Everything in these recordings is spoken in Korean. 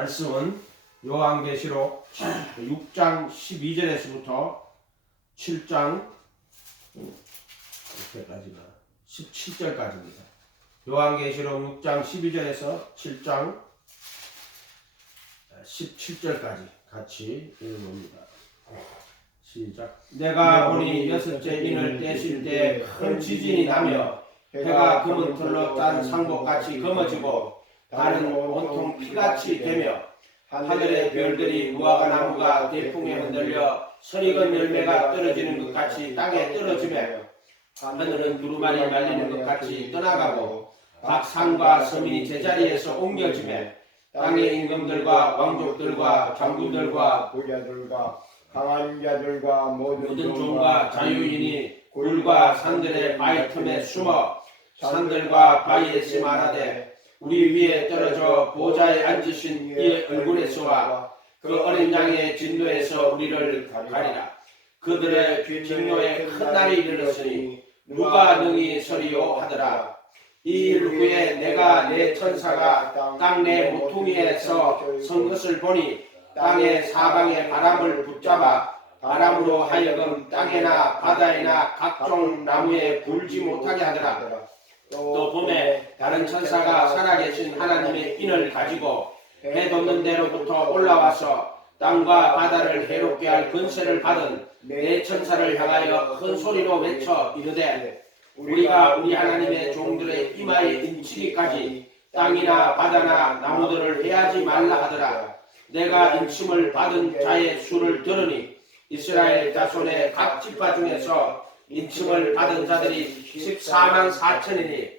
말씀은 요한계시록 6장 12절에서부터 7장 이렇게까지가 17절까지입니다. 요한계시록 6장 12절에서 7장 17절까지 같이 읽어봅니다. 시작. 내가 보니 여섯째 인을 떼실 때 큰 지진이 나며 해가 금은 털로 짠 상복같이 검어지고 달은 온통 피같이 되며 하늘의 별들이 무화과 나무가 대풍에 흔들려 선익은 열매가 떨어지는 것 같이 땅에 떨어지며 하늘은 두루마리 말리는 것 같이 떠나가고 각 산과 섬이 제자리에서 옮겨지며 땅의 임금들과 왕족들과 장군들과 부자들과 강한 자들과 모든 종과 자유인이 굴과 산들의 바위 틈에 숨어 산들과 바위에 심하되 우리 위에 떨어져 보좌에 앉으신 이의 얼굴에서와 그 어린 양의 진노에서 우리를 가리라. 그들의 진노에 큰 날이 이르렀으니 누가 능히 서리요 하더라. 이 일 후에 내가 내 천사가 땅 내 모퉁이에서 선 것을 보니 땅의 사방의 바람을 붙잡아 바람으로 하여금 땅에나 바다에나 각종 나무에 불지 못하게 하더라. 또 봄에 다른 천사가 살아계신 하나님의 인을 가지고 해 돋는 데로부터 올라와서 땅과 바다를 해롭게 할 권세를 받은 내 천사를 향하여 큰 소리로 외쳐 이르되 우리가 우리 하나님의 종들의 이마에 인치기까지 땅이나 바다나 나무들을 해하지 말라 하더라. 내가 인침을 받은 자의 수를 들으니 이스라엘 자손의 각 지파 중에서 인침을 받은 자들이 14만 4천이니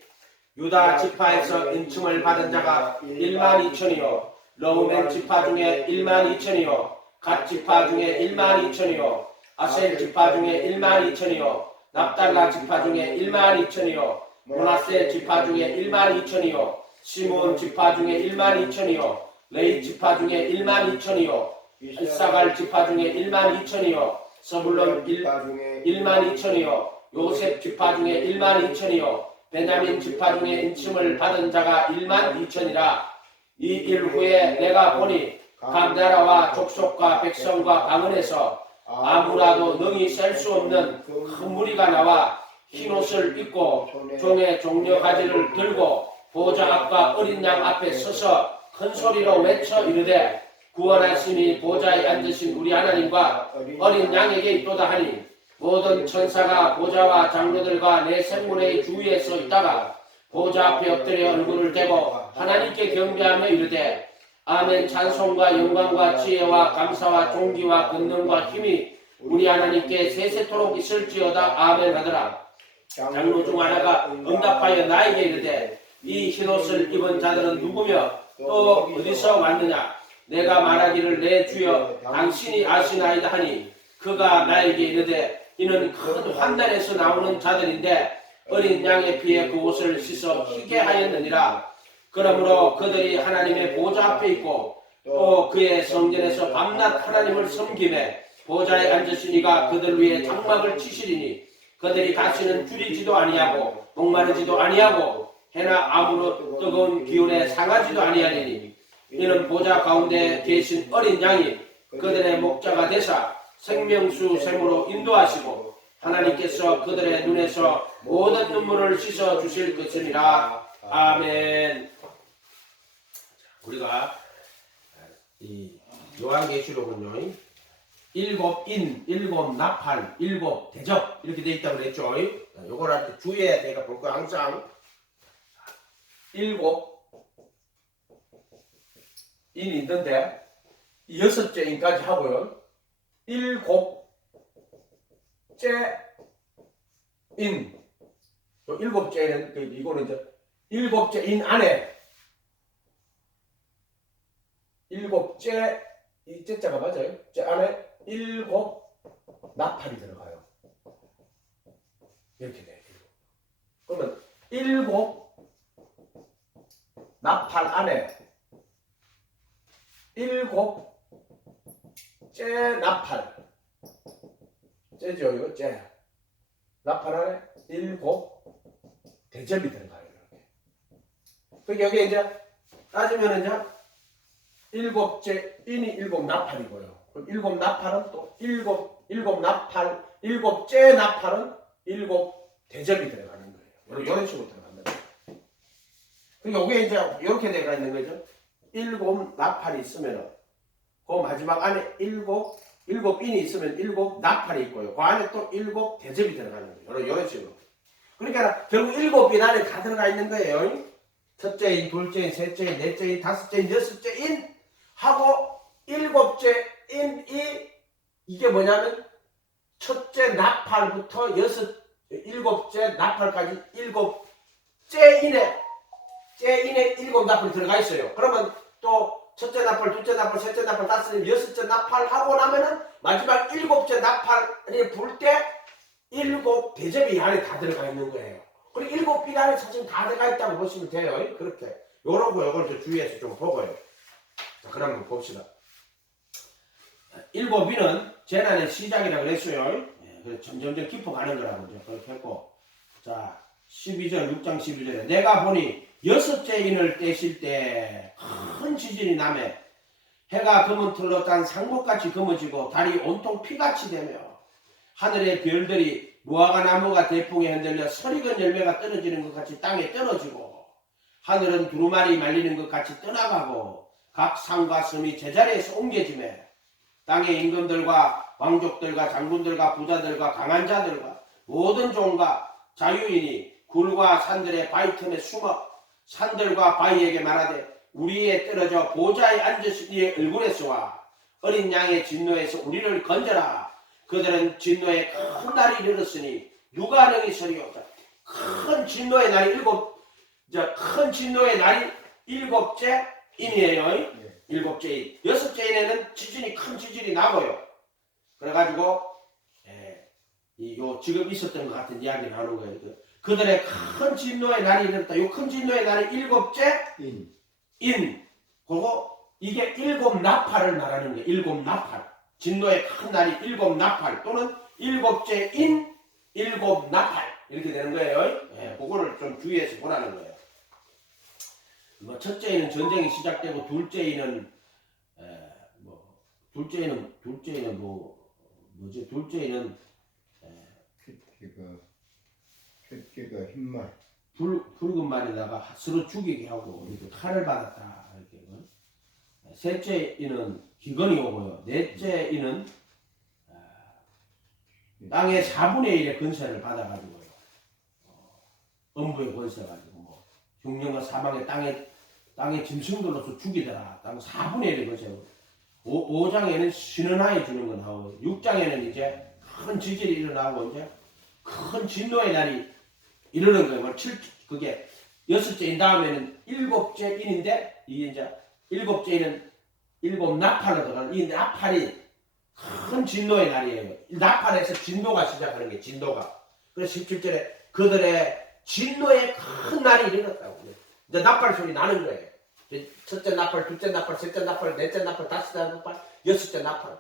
유다 지파에서 인침을 받은 자가 1만 2천이요 러우멘 지파 중에 1만 2천이요 갓 지파 중에 1만 2천이요 아셀 지파 중에 1만 2천이요 납달라 지파 중에 1만 2천이요 모나세 지파 중에 1만 2천이요 시몬 지파 중에 1만 2천이요 레이 지파 중에 1만 2천이요 이사갈 지파 중에 1만 2천이요 서불론 1만 2천이요 요셉 지파 중에 1만 2천이요 베냐민 지파 중에 인침을 받은 자가 1만 2천이라. 이 일 후에 내가 보니 각 나라와 족속과 백성과 방언에서 아무라도 능히 셀 수 없는 큰 무리가 나와 흰옷을 입고 종의 종려가지를 들고 보좌 앞과 어린 양 앞에 서서 큰 소리로 외쳐 이르되 구원하심이 보좌에 앉으신 우리 하나님과 어린 양에게 있도다 하니 모든 천사가 보좌와 장로들과 내 생문의 주위에 서 있다가 보좌 앞에 엎드려 얼굴을 대고 하나님께 경배하며 이르되 아멘. 찬송과 영광과 지혜와 감사와 존귀와 권능과 힘이 우리 하나님께 세세토록 있을지어다. 아멘 하더라. 장로 중 하나가 응답하여 나에게 이르되 이 흰옷을 입은 자들은 누구며 또 어디서 왔느냐. 내가 말하기를 내 주여 당신이 아시나이다 하니 그가 나에게 이르되 이는 큰 환난에서 나오는 자들인데 어린 양의 피에 그 옷을 씻어 희게 하였느니라. 그러므로 그들이 하나님의 보좌 앞에 있고 또 그의 성전에서 밤낮 하나님을 섬기매 보좌에 앉으신 이가 그들 위에 장막을 치시리니 그들이 다시는 줄이지도 아니하고 목마르지도 아니하고 해나 아무로 뜨거운 기운에 상하지도 아니하리니 이는 보좌 가운데 계신 어린 양이 그들의 목자가 되사 생명수 샘으로 인도하시고 하나님께서 그들의 눈에서 모든 눈물을 씻어 주실 것이니라. 아멘. 우리가 이 요한계시록은요 일곱 인, 일곱 나팔, 일곱 대접 이렇게 돼 있다고 그랬죠. 요걸 할 때 주의해야 내가 볼 거야. 항상 일곱 인이 있는데 여섯째 인까지 하고요. 일곱째 인, 일곱째는 이거는 이제 일곱째 인 안에 일곱째 이 째자가 맞아요. 째 안에 일곱 나팔이 들어가요. 이렇게 돼요. 그러면 일곱 나팔 안에 일곱째 나팔 째죠 이거 째 나팔 안에 일곱 대접이 들어가요. 이렇게. 그 여기 이제 따지면 이제 일곱째 인이 일곱 나팔이고요. 그럼 일곱 나팔은 또 일곱 나팔, 일곱째 나팔은 일곱 대접이 들어가는 거예요. 이런 식으로 들어갑니다. 그러니까 이게 이제 이렇게 되어 있는 거죠. 일곱 나팔이 있으면은 그 마지막 안에 일곱 인이 있으면 일곱 나팔이 있고요. 그 안에 또 일곱 대접이 들어가는 거예요. 이런 식으로. 그러니까 결국 일곱 인 안에 다 들어가 있는 거예요. 첫째 인, 둘째 인, 셋째 인, 넷째 인, 다섯째 인, 여섯째 인 하고 일곱째 인이 이게 뭐냐면 첫째 나팔부터 일곱째 나팔까지 일곱째 인에 일곱 나팔이 들어가 있어요. 그러면 또 첫째 나팔, 둘째 나팔, 셋째 나팔, 다섯째, 여섯째 나팔 하고 나면은 마지막 일곱째 나팔이 불 때 일곱 대접이 이 안에 다 들어가 있는 거예요. 그리고 일곱 인 안에 사실 다 들어가 있다고 보시면 돼요. 그렇게 요러고 요걸 좀 주의해서 좀 보고요. 자, 그럼 한번 봅시다. 일곱 인은 재난의 시작이라고 그랬어요. 그래서 점점점 깊어가는 거라고 이제 그렇게 했고, 자 12절 6장 12절에 내가 보니 여섯째 인을 떼실 때 큰 지진이 나매 해가 검은 틀로 짠 상복같이 검어지고 달이 온통 피같이 되며 하늘의 별들이 무화과 나무가 대풍에 흔들려 설익은 열매가 떨어지는 것 같이 땅에 떨어지고 하늘은 두루마리 말리는 것 같이 떠나가고 각 산과 섬이 제자리에서 옮겨지매 땅의 임금들과 왕족들과 장군들과 부자들과 강한 자들과 모든 종과 자유인이 굴과 산들의 바위 틈에 숨어 산들과 바위에게 말하되 우리에 떨어져 보좌에 앉으신 이의 얼굴에서와 어린 양의 진노에서 우리를 건져라. 그들은 진노의 큰 날이 이르렀으니 누가 능히 서리오다. 큰 진노의 날이 큰 진노의 날이 일곱째 인이에요. 일곱째 인. 여섯째 인에는 큰 지진이 나고요. 그래가지고 지금 있었던 것 같은 이야기를 하는 거예요. 그들의 큰 진노의 날이 이르렀다. 이 큰 진노의 날이 일곱째 인. 그리고 이게 일곱 나팔을 말하는 거예요. 일곱 나팔. 진노의 큰 날이 일곱 나팔 또는 일곱째 인, 일곱 나팔 이렇게 되는 거예요. 그거를 좀 주의해서 보라는 거예요. 뭐 첫째 인은 전쟁이 시작되고 둘째 인은 첫째가 흰말 붉은 말에다가 서로 죽이게 하고 이렇게 칼을 받았다 이렇게. 셋째 인은 기근이 오고요. 넷째 인은 땅의 4분의 1의 권세를 받아가지고요. 음부의 권세 가지고 뭐 흉령과 사망의 땅의 짐승들로서 죽이더라. 땅 4분의 1의 권세. 5장에는 신은하에 주는 거 나오고 6장에는 이제 큰 지진이 일어나고 이제 큰 진노의 날이 이러는 거예요. 그게 여섯째 인 다음에는 일곱째 인인데 이게 이제 일곱째 인은 일곱 나팔로 들어가는 이 나팔이 큰 진노의 날이에요. 나팔에서 진노가 시작하는 게 진노가. 그래서 17절에 그들의 진노의 큰 날이 이르렀다고. 이제 나팔 소리 나는 거예요. 첫째 나팔, 둘째 나팔, 셋째 나팔, 넷째 나팔, 다섯째 나팔, 여섯째 나팔.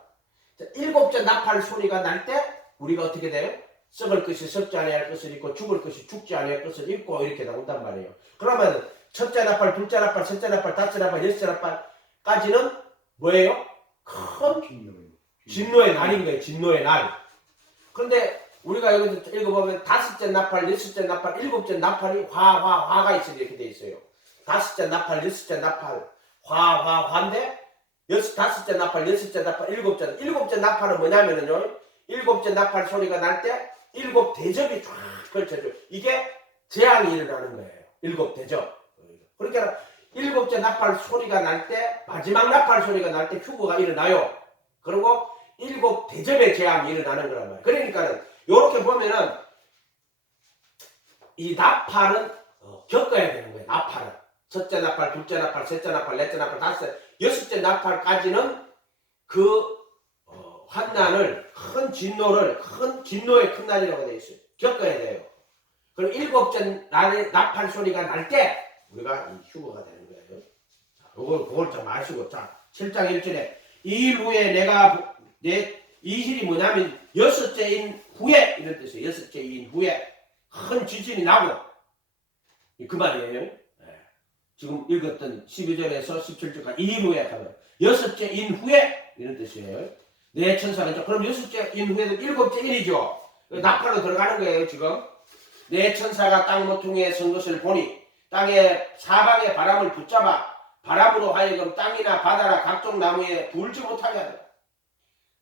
일곱째 나팔 소리가 날 때 우리가 어떻게 돼요? 썩을 것이 썩지 아니할 것을 잊고 죽을 것이 죽지 아니할 것을 잊고 이렇게 나온단 말이에요. 그러면 첫째 나팔, 둘째 나팔, 셋째 나팔, 다섯째 나팔, 여섯째 나팔까지는 뭐예요? 큰 진노의 날인 거예요. 진노의 날. 그런데 우리가 여기서 읽어보면 다섯째 나팔, 여섯째 나팔, 일곱째 나팔이 화가 있어요. 이렇게 돼 있어요. 다섯째 나팔, 여섯째 나팔, 화인데 다섯째 나팔, 여섯째 나팔, 일곱째 나팔은 뭐냐면은요. 일곱째 나팔 소리가 날 때 일곱 대접이 쫙 펼쳐져. 이게 재앙이 일어나는 거예요. 일곱 대접. 그러니까 일곱째 나팔 소리가 날 때, 마지막 나팔 소리가 날 때 휴거가 일어나요. 그리고 일곱 대접의 재앙이 일어나는 거란 말이에요. 그러니까는 이렇게 보면은 이 나팔은 겪어야 되는 거예요. 나팔은 첫째 나팔, 둘째 나팔, 셋째 나팔, 넷째 나팔, 다섯째, 여섯째 나팔까지는 그 환난을 큰 진노의 큰 날이라고 되어 있어요. 겪어야 돼요. 그럼 일곱째 나팔 소리가 날 때 우리가 이 휴거가 되는 거예요. 그걸 좀 아시고, 자 7장 1절에 이 일 후에 이 일이 뭐냐면 여섯째인 후에 이런 뜻이에요. 여섯째인 후에 큰 지진이 나고 그 말이에요. 지금 읽었던 12절에서 17절까지 이후에 가면 여섯째 인 후에 이런 뜻이에요. 네 천사는 그럼 여섯째 인 후에도 일곱째 인이죠. 나팔로 들어가는 거예요 지금. 네 천사가 땅 모퉁이에 선 것을 보니 땅의 사방의 바람을 붙잡아 바람으로 하여금 땅이나 바다나 각종 나무에 불지 못하게 하더라.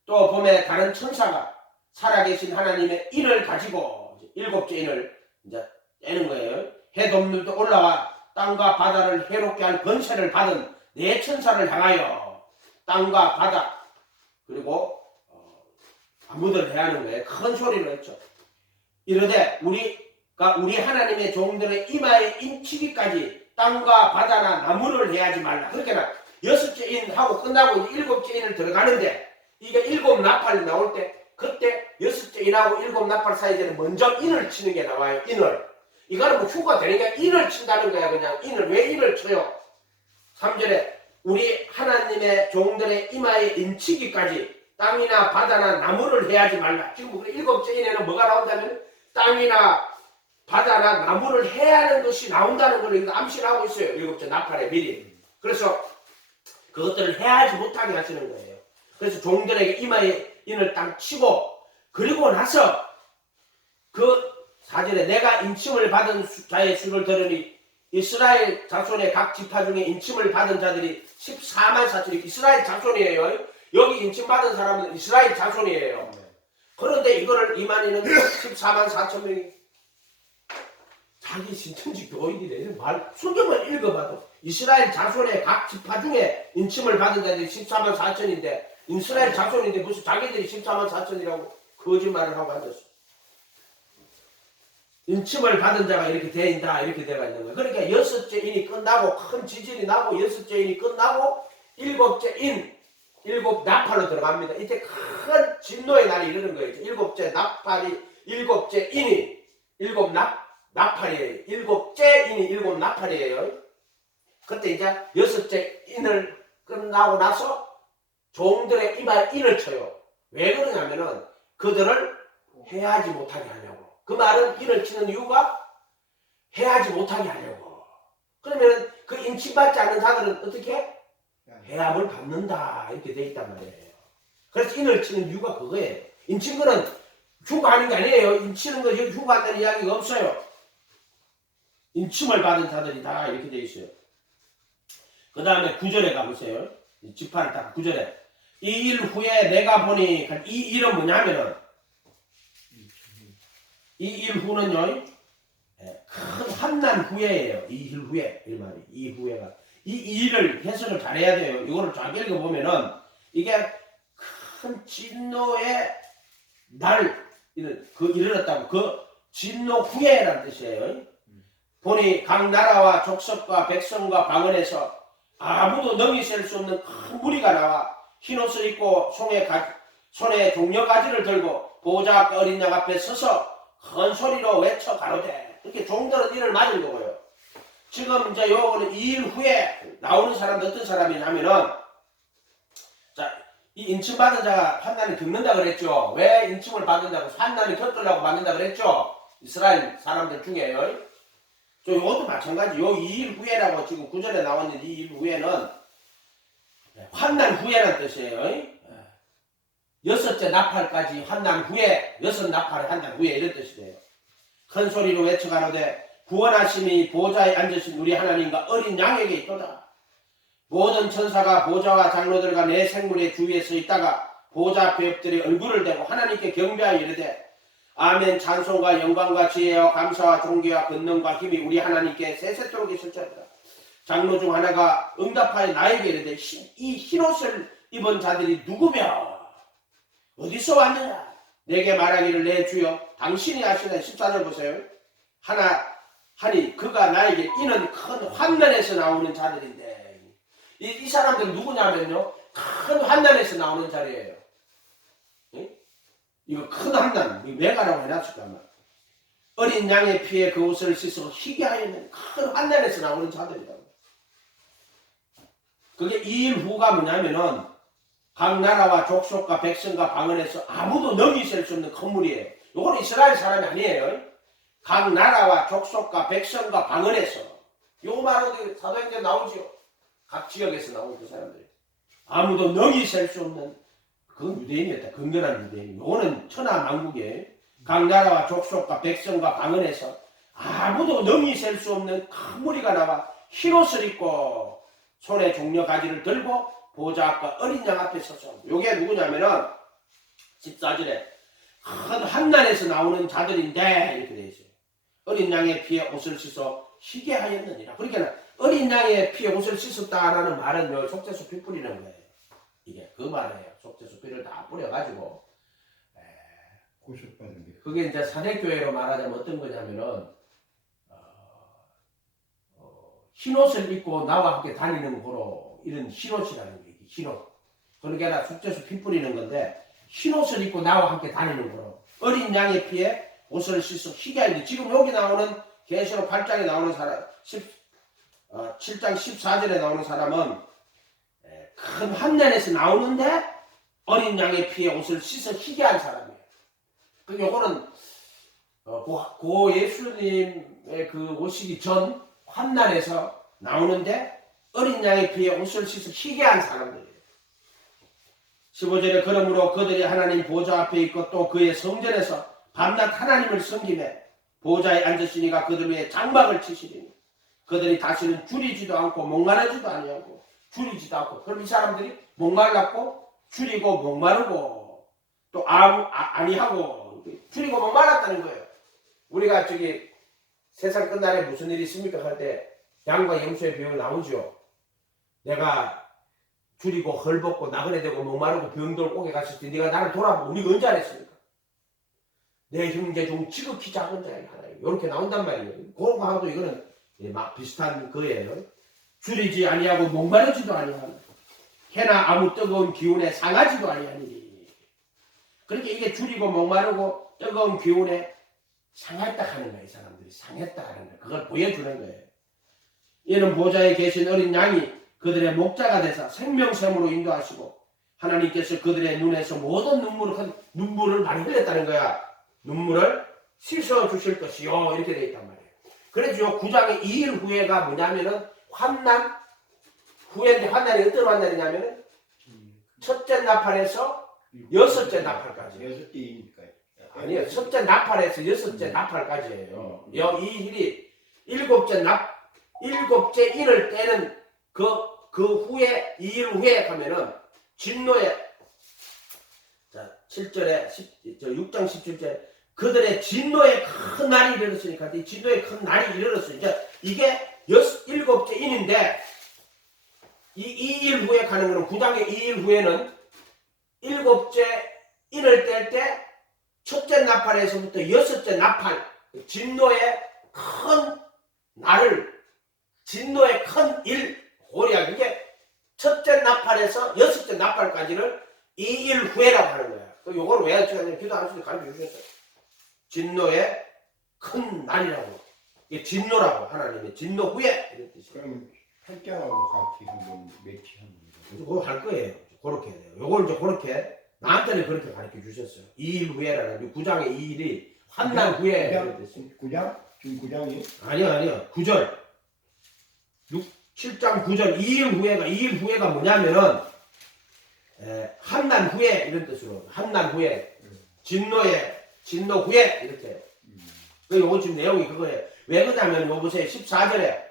또 봄에 다른 천사가 살아계신 하나님의 인을 가지고 일곱째 인을 이제 떼는 거예요. 해돋물도 올라와 땅과 바다를 해롭게 할 권세를 받은 네 천사를 향하여 땅과 바다 그리고 아무들 해하는 거예요. 큰 소리로 했죠. 이르되 우리 하나님의 종들의 이마에 인치기까지 땅과 바다나 나무를 해하지 말라. 그렇게나 여섯째 인 하고 끝나고 이제 일곱째 인을 들어가는데 이게 일곱 나팔이 나올 때 그때 여섯째 인하고 일곱 나팔 사이에는 먼저 인을 치는 게 나와요. 인을. 이거는 뭐 휴가 되니까 인을 친다는 거야. 그냥 인을. 왜 인을 쳐요? 3절에 우리 하나님의 종들의 이마에 인치기까지 땅이나 바다나 나무를 해하지 말라. 지금 우리 일곱째 인에는 뭐가 나온다면 땅이나 바다나 나무를 해하는 것이 나온다는 걸 암시하고 있어요. 일곱째 나팔에 미리. 그래서 그것들을 해하지 못하게 하시는 거예요. 그래서 종들에게 이마에 인을 딱 치고 그리고 나서 그 4절에 내가 인침을 받은 자의 수를 들으니 이스라엘 자손의 각 지파 중에 인침을 받은 자들이 14만 4천이 이스라엘 자손이에요. 여기 인침받은 사람은 이스라엘 자손이에요. 그런데 이거를 이만희는 14만 4천 명이 자기 신천지 교인이래요. 성경을 읽어봐도 이스라엘 자손의 각 지파 중에 인침을 받은 자들이 14만 4천인데 이스라엘 자손인데 무슨 자기들이 14만 4천이라고 거짓말을 하고 앉았어. 인침을 받은 자가 이렇게 되인다 이렇게 되어 있는 거예요. 그러니까 여섯째 인이 끝나고 큰 지진이 나고 여섯째 인이 끝나고 일곱째 인 일곱 나팔로 들어갑니다. 이때 큰 진노의 날이 이르는 거예요. 일곱째 나팔이 일곱째 인이 일곱 나팔이에요. 일곱째 인이 일곱 나팔이에요. 그때 이제 여섯째 인을 끝나고 나서 종들의 이마에 인을 쳐요. 왜 그러냐면은 그들을 해하지 못하게 하려고. 그 말은 인을 치는 이유가 해하지 못하게 하려고. 그러면 그 인침받지 않는 자들은 어떻게? 해함을 받는다 이렇게 돼 있단 말이에요. 그래서 인을 치는 이유가 그거예요. 인친 거는 휴가하는 게 아니에요. 인치는 거 여기 휴가한다는 이야기가 없어요. 인침을 받은 자들이 다 이렇게 돼 있어요. 그 다음에 9절에 가보세요. 지파를 딱 9절에 이 일 후에 내가 보니 이 일은 뭐냐면은 이 일 후는요 큰 환난 후에예요. 이 일 후에 이 말이 이 후에가 이 일을 해석을 잘해야 돼요. 이거를 쫙 읽어보면은 이게 큰 진노의 날 이르렀다고 그 진노 후에라는 뜻이에요. 보니 각 나라와 족속과 백성과 방언에서 아무도 능히 셀 수 없는 큰 무리가 나와 흰옷을 입고 손에 종려가지를 들고 보호자 앞에 어린 양 앞에 서서 큰 소리로 외쳐 가로되 이렇게 종들은 이를 맞은 거고요. 지금 이제 요거는 2일 후에 나오는 사람은 어떤 사람이냐면은 자, 이 인침받은 자가 환난을 겪는다 그랬죠. 왜 인침을 받은 자가 환난을 겪으려고 받는다 그랬죠. 이스라엘 사람들 중에요. 저 요것도 마찬가지. 요 2일 후에라고 지금 9절에 나왔는데 2일 후에는 환난 후에라는 뜻이에요. 여섯째 나팔까지 환난 후에 여섯 나팔의 환난 후에 이런 뜻이 돼요. 큰 소리로 외쳐가로되 구원하심이 보좌에 앉으신 우리 하나님과 어린 양에게 있도다. 모든 천사가 보좌와 장로들과 내 생물의 주위에 서 있다가 보좌 앞에 엎드려 얼굴을 대고 하나님께 경배하여 이르되 아멘 찬송과 영광과 지혜와 감사와 존귀와 권능과 힘이 우리 하나님께 세세토록 있을지어다. 장로 중 하나가 응답하여 나에게 이르되 이 흰옷을 입은 자들이 누구며 어디서 왔느냐 내게 말하기를 내 주여 당신이 아시나 14절 보세요. 하니 그가 나에게 이는 큰 환난에서 나오는 자들인데 이 사람들 누구냐면요 큰 환난에서 나오는 자리예요. 응? 이거 큰 환난 메가라고 해놨을까 아마 어린 양의 피에 그 옷을 씻어 희게 하였는 큰 환난에서 나오는 자들이다. 그게 2일 후가 뭐냐면은 각 나라와 족속과 백성과 방언에서 아무도 능히 셀 수 없는 큰 무리예요. 이건 이스라엘 사람이 아니에요. 각 나라와 족속과 백성과 방언에서 요 말은 사도행전 나오지요. 각 지역에서 나오는 그 사람들이. 아무도 능히 셀 수 없는 그건 유대인이었다. 근근한 유대인. 요거는 천하만국에 각 나라와 족속과 백성과 방언에서 아무도 능히 셀 수 없는 큰 무리가 나와 흰옷을 입고 손에 종려 가지를 들고 보좌 앞과 어린 양 앞에 서서 요게 누구냐면은 14절에 큰 한난에서 나오는 자들인데 이렇게 되어 있어요. 어린 양의 피에 옷을 씻어 희게 하였느니라. 그러니까 어린 양의 피에 옷을 씻었다라는 말은 요 속죄수 피 뿌리는 거예요. 이게 그 말이에요. 속죄수 피를 다 뿌려가지고 고속받은 게. 그게 이제 사대교회로 말하자면 어떤 거냐면은 흰옷을 입고 나와 함께 다니는 거로 이런 흰옷이라는 게 흰옷. 그러니까 속죄수 피 뿌리는 건데 흰옷을 입고 나와 함께 다니는 거로 어린 양의 피에 옷을 씻어 희게 하는데 지금 여기 나오는 계시록 8장에 나오는 사람 7장 14절에 나오는 사람은 큰 한난에서 나오는데 어린 양의 피에 옷을 씻어 희게 한 사람이에요. 그 요거는 고 예수님의 그 오시기 전 환난에서 나오는데 어린 양의 피에 옷을 씻어 희게 한 사람들이에요. 15절에 그러므로 그들이 하나님 보좌 앞에 있고 또 그의 성전에서 밤낮 하나님을 섬기며 보좌에 앉으시니가 그들 위에 장막을 치시리니 그들이 다시는 줄이지도 않고 목마르지도 아니하고 줄이지도 않고. 그럼 이 사람들이 목말랐고 줄이고 목마르고 또 아니하고 줄이고 목말랐다는 거예요. 우리가 저기 세상 끝날에 무슨 일이 있습니까 할 때 양과 염소의 비유가 나오죠. 내가 줄이고 헐벗고 나그네 되고 목마르고 병들 옥에 갔을 때 네가 나를 돌아보고 네가 언제 안 했습니까? 내 형제 중 지극히 작은 자에게 하나 이렇게 나온단 말이에요. 그런 거하고 이거는 막 비슷한 거예요. 줄이지 아니하고 목마르지도 아니하고 해나 아무 뜨거운 기운에 상하지도 아니하니. 그렇게 이게 줄이고 목마르고 뜨거운 기운에 상했다 하는 거예요. 이 사람들이 상했다 하는 거예요. 그걸 보여주는 거예요. 이는 보좌에 계신 어린 양이 그들의 목자가 되사 생명샘으로 인도하시고 하나님께서 그들의 눈에서 모든 눈물을 많이 흘렸다는 거야. 눈물을 씻어 주실 것이요. 이렇게 되어 있단 말이에요. 그래서 9장의 2일 후회가 뭐냐면은 환난 후회인데 환난이 어떤 환난이냐면은 첫째 나팔에서 여섯째 나팔까지. 여섯째 이니까. 아니요. 첫째 나팔에서 여섯째 나팔까지예요. 이 일이 일곱째 인을 떼는 그 후에 2일 후에 가면은 진노에 자 7절에 6장 17절에 그들의 진노의 큰 날이 이르렀으니까 이 진노의 큰 날이 이르렀어요. 이제 이게 일곱째 인인데 이 2일 후에 가는 거는 9장의 2일 후에는 일곱째 인을 뗄 때 첫째 나팔에서부터 여섯째 나팔 진노의 큰 날을 진노의 큰 일 고리야. 이게 첫째 나팔에서 여섯째 나팔까지를 2일 후에라고 하는 거야. 요걸 왜 기도할 수 가르쳐 주셨어요. 진노의 큰 날이라고. 이게 진노라고 하나님의 진노 후에 이런 뜻이에요. 그럼 8장하고 같이 한번 매치하는 거죠. 그거 할 거예요. 그렇게 해야 돼요. 요걸 이제 그렇게 나한테는 그렇게 가르쳐 주셨어요. 2일 후에라는 9장의 2일이 환난 후에 이런 뜻이에요. 9장? 지금 9장이? 아니요. 9절. 7장 9절 2일 후에가 뭐냐면은 한난 후에 이런 뜻으로 한난 후에 진노 후에 이렇게. 요거 지금 내용이 그거예요. 왜 그러냐면 요 보세요. 14절에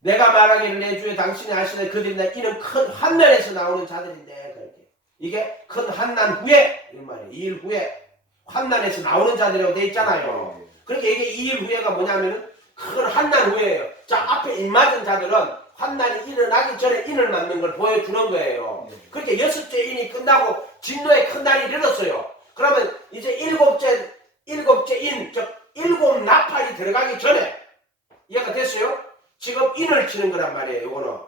내가 말하기를 내 주에 당신이 하시되 그들이나 이는 큰 한난에서 나오는 자들인데 그렇게. 이게 큰 한난 후에 이런 말이에요. 2일 후에 한난에서 나오는 자들이라고 돼 있잖아요. 그러니까 이게 2일 후에가 뭐냐면은 큰 한난 후에예요. 자 앞에 인 맞은 자들은 환난이 일어나기 전에 인을 맞는 걸 보여주는 거예요. 그렇게 여섯째 인이 끝나고 진노의 큰 날이 이르렀어요. 그러면 이제 일곱째 인, 즉 일곱 나팔이 들어가기 전에 이해가 됐어요? 지금 인을 치는 거란 말이에요. 이거는.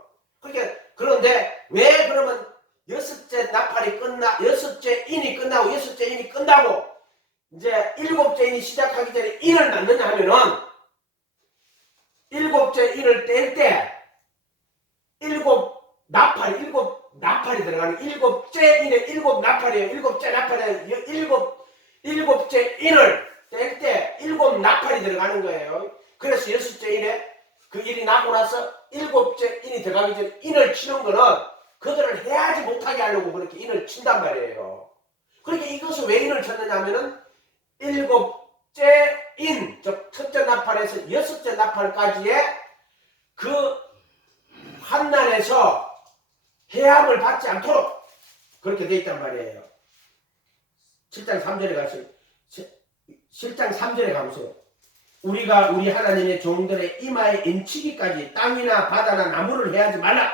그런데 왜 그러면 여섯째 인이 끝나고 여섯째 인이 끝나고 이제 일곱째 인이 시작하기 전에 인을 맞느냐 하면은 일곱째 인을 뗄 때 일곱 나팔이 들어가는 일곱째 인의 일곱 나팔이에요. 일곱째 인을 뗄 때 일곱 나팔이 들어가는 거예요. 그래서 여섯째 인에 그 일이 나고 나서 일곱째 인이 들어가기 전에 인을 치는 거는 그들을 해하지 못하게 하려고 그렇게 인을 친단 말이에요. 그러니까 이것을 왜 인을 쳤느냐 하면은 일곱째 인, 즉 첫째 나팔에서 여섯째 나팔까지의 그 환난에서 해함을 받지 않도록 그렇게 돼 있단 말이에요. 7장 3절에 가세요. 7장 3절에 가보세요. 우리가 우리 하나님의 종들의 이마에 인치기까지 땅이나 바다나 나무를 해하지 말라.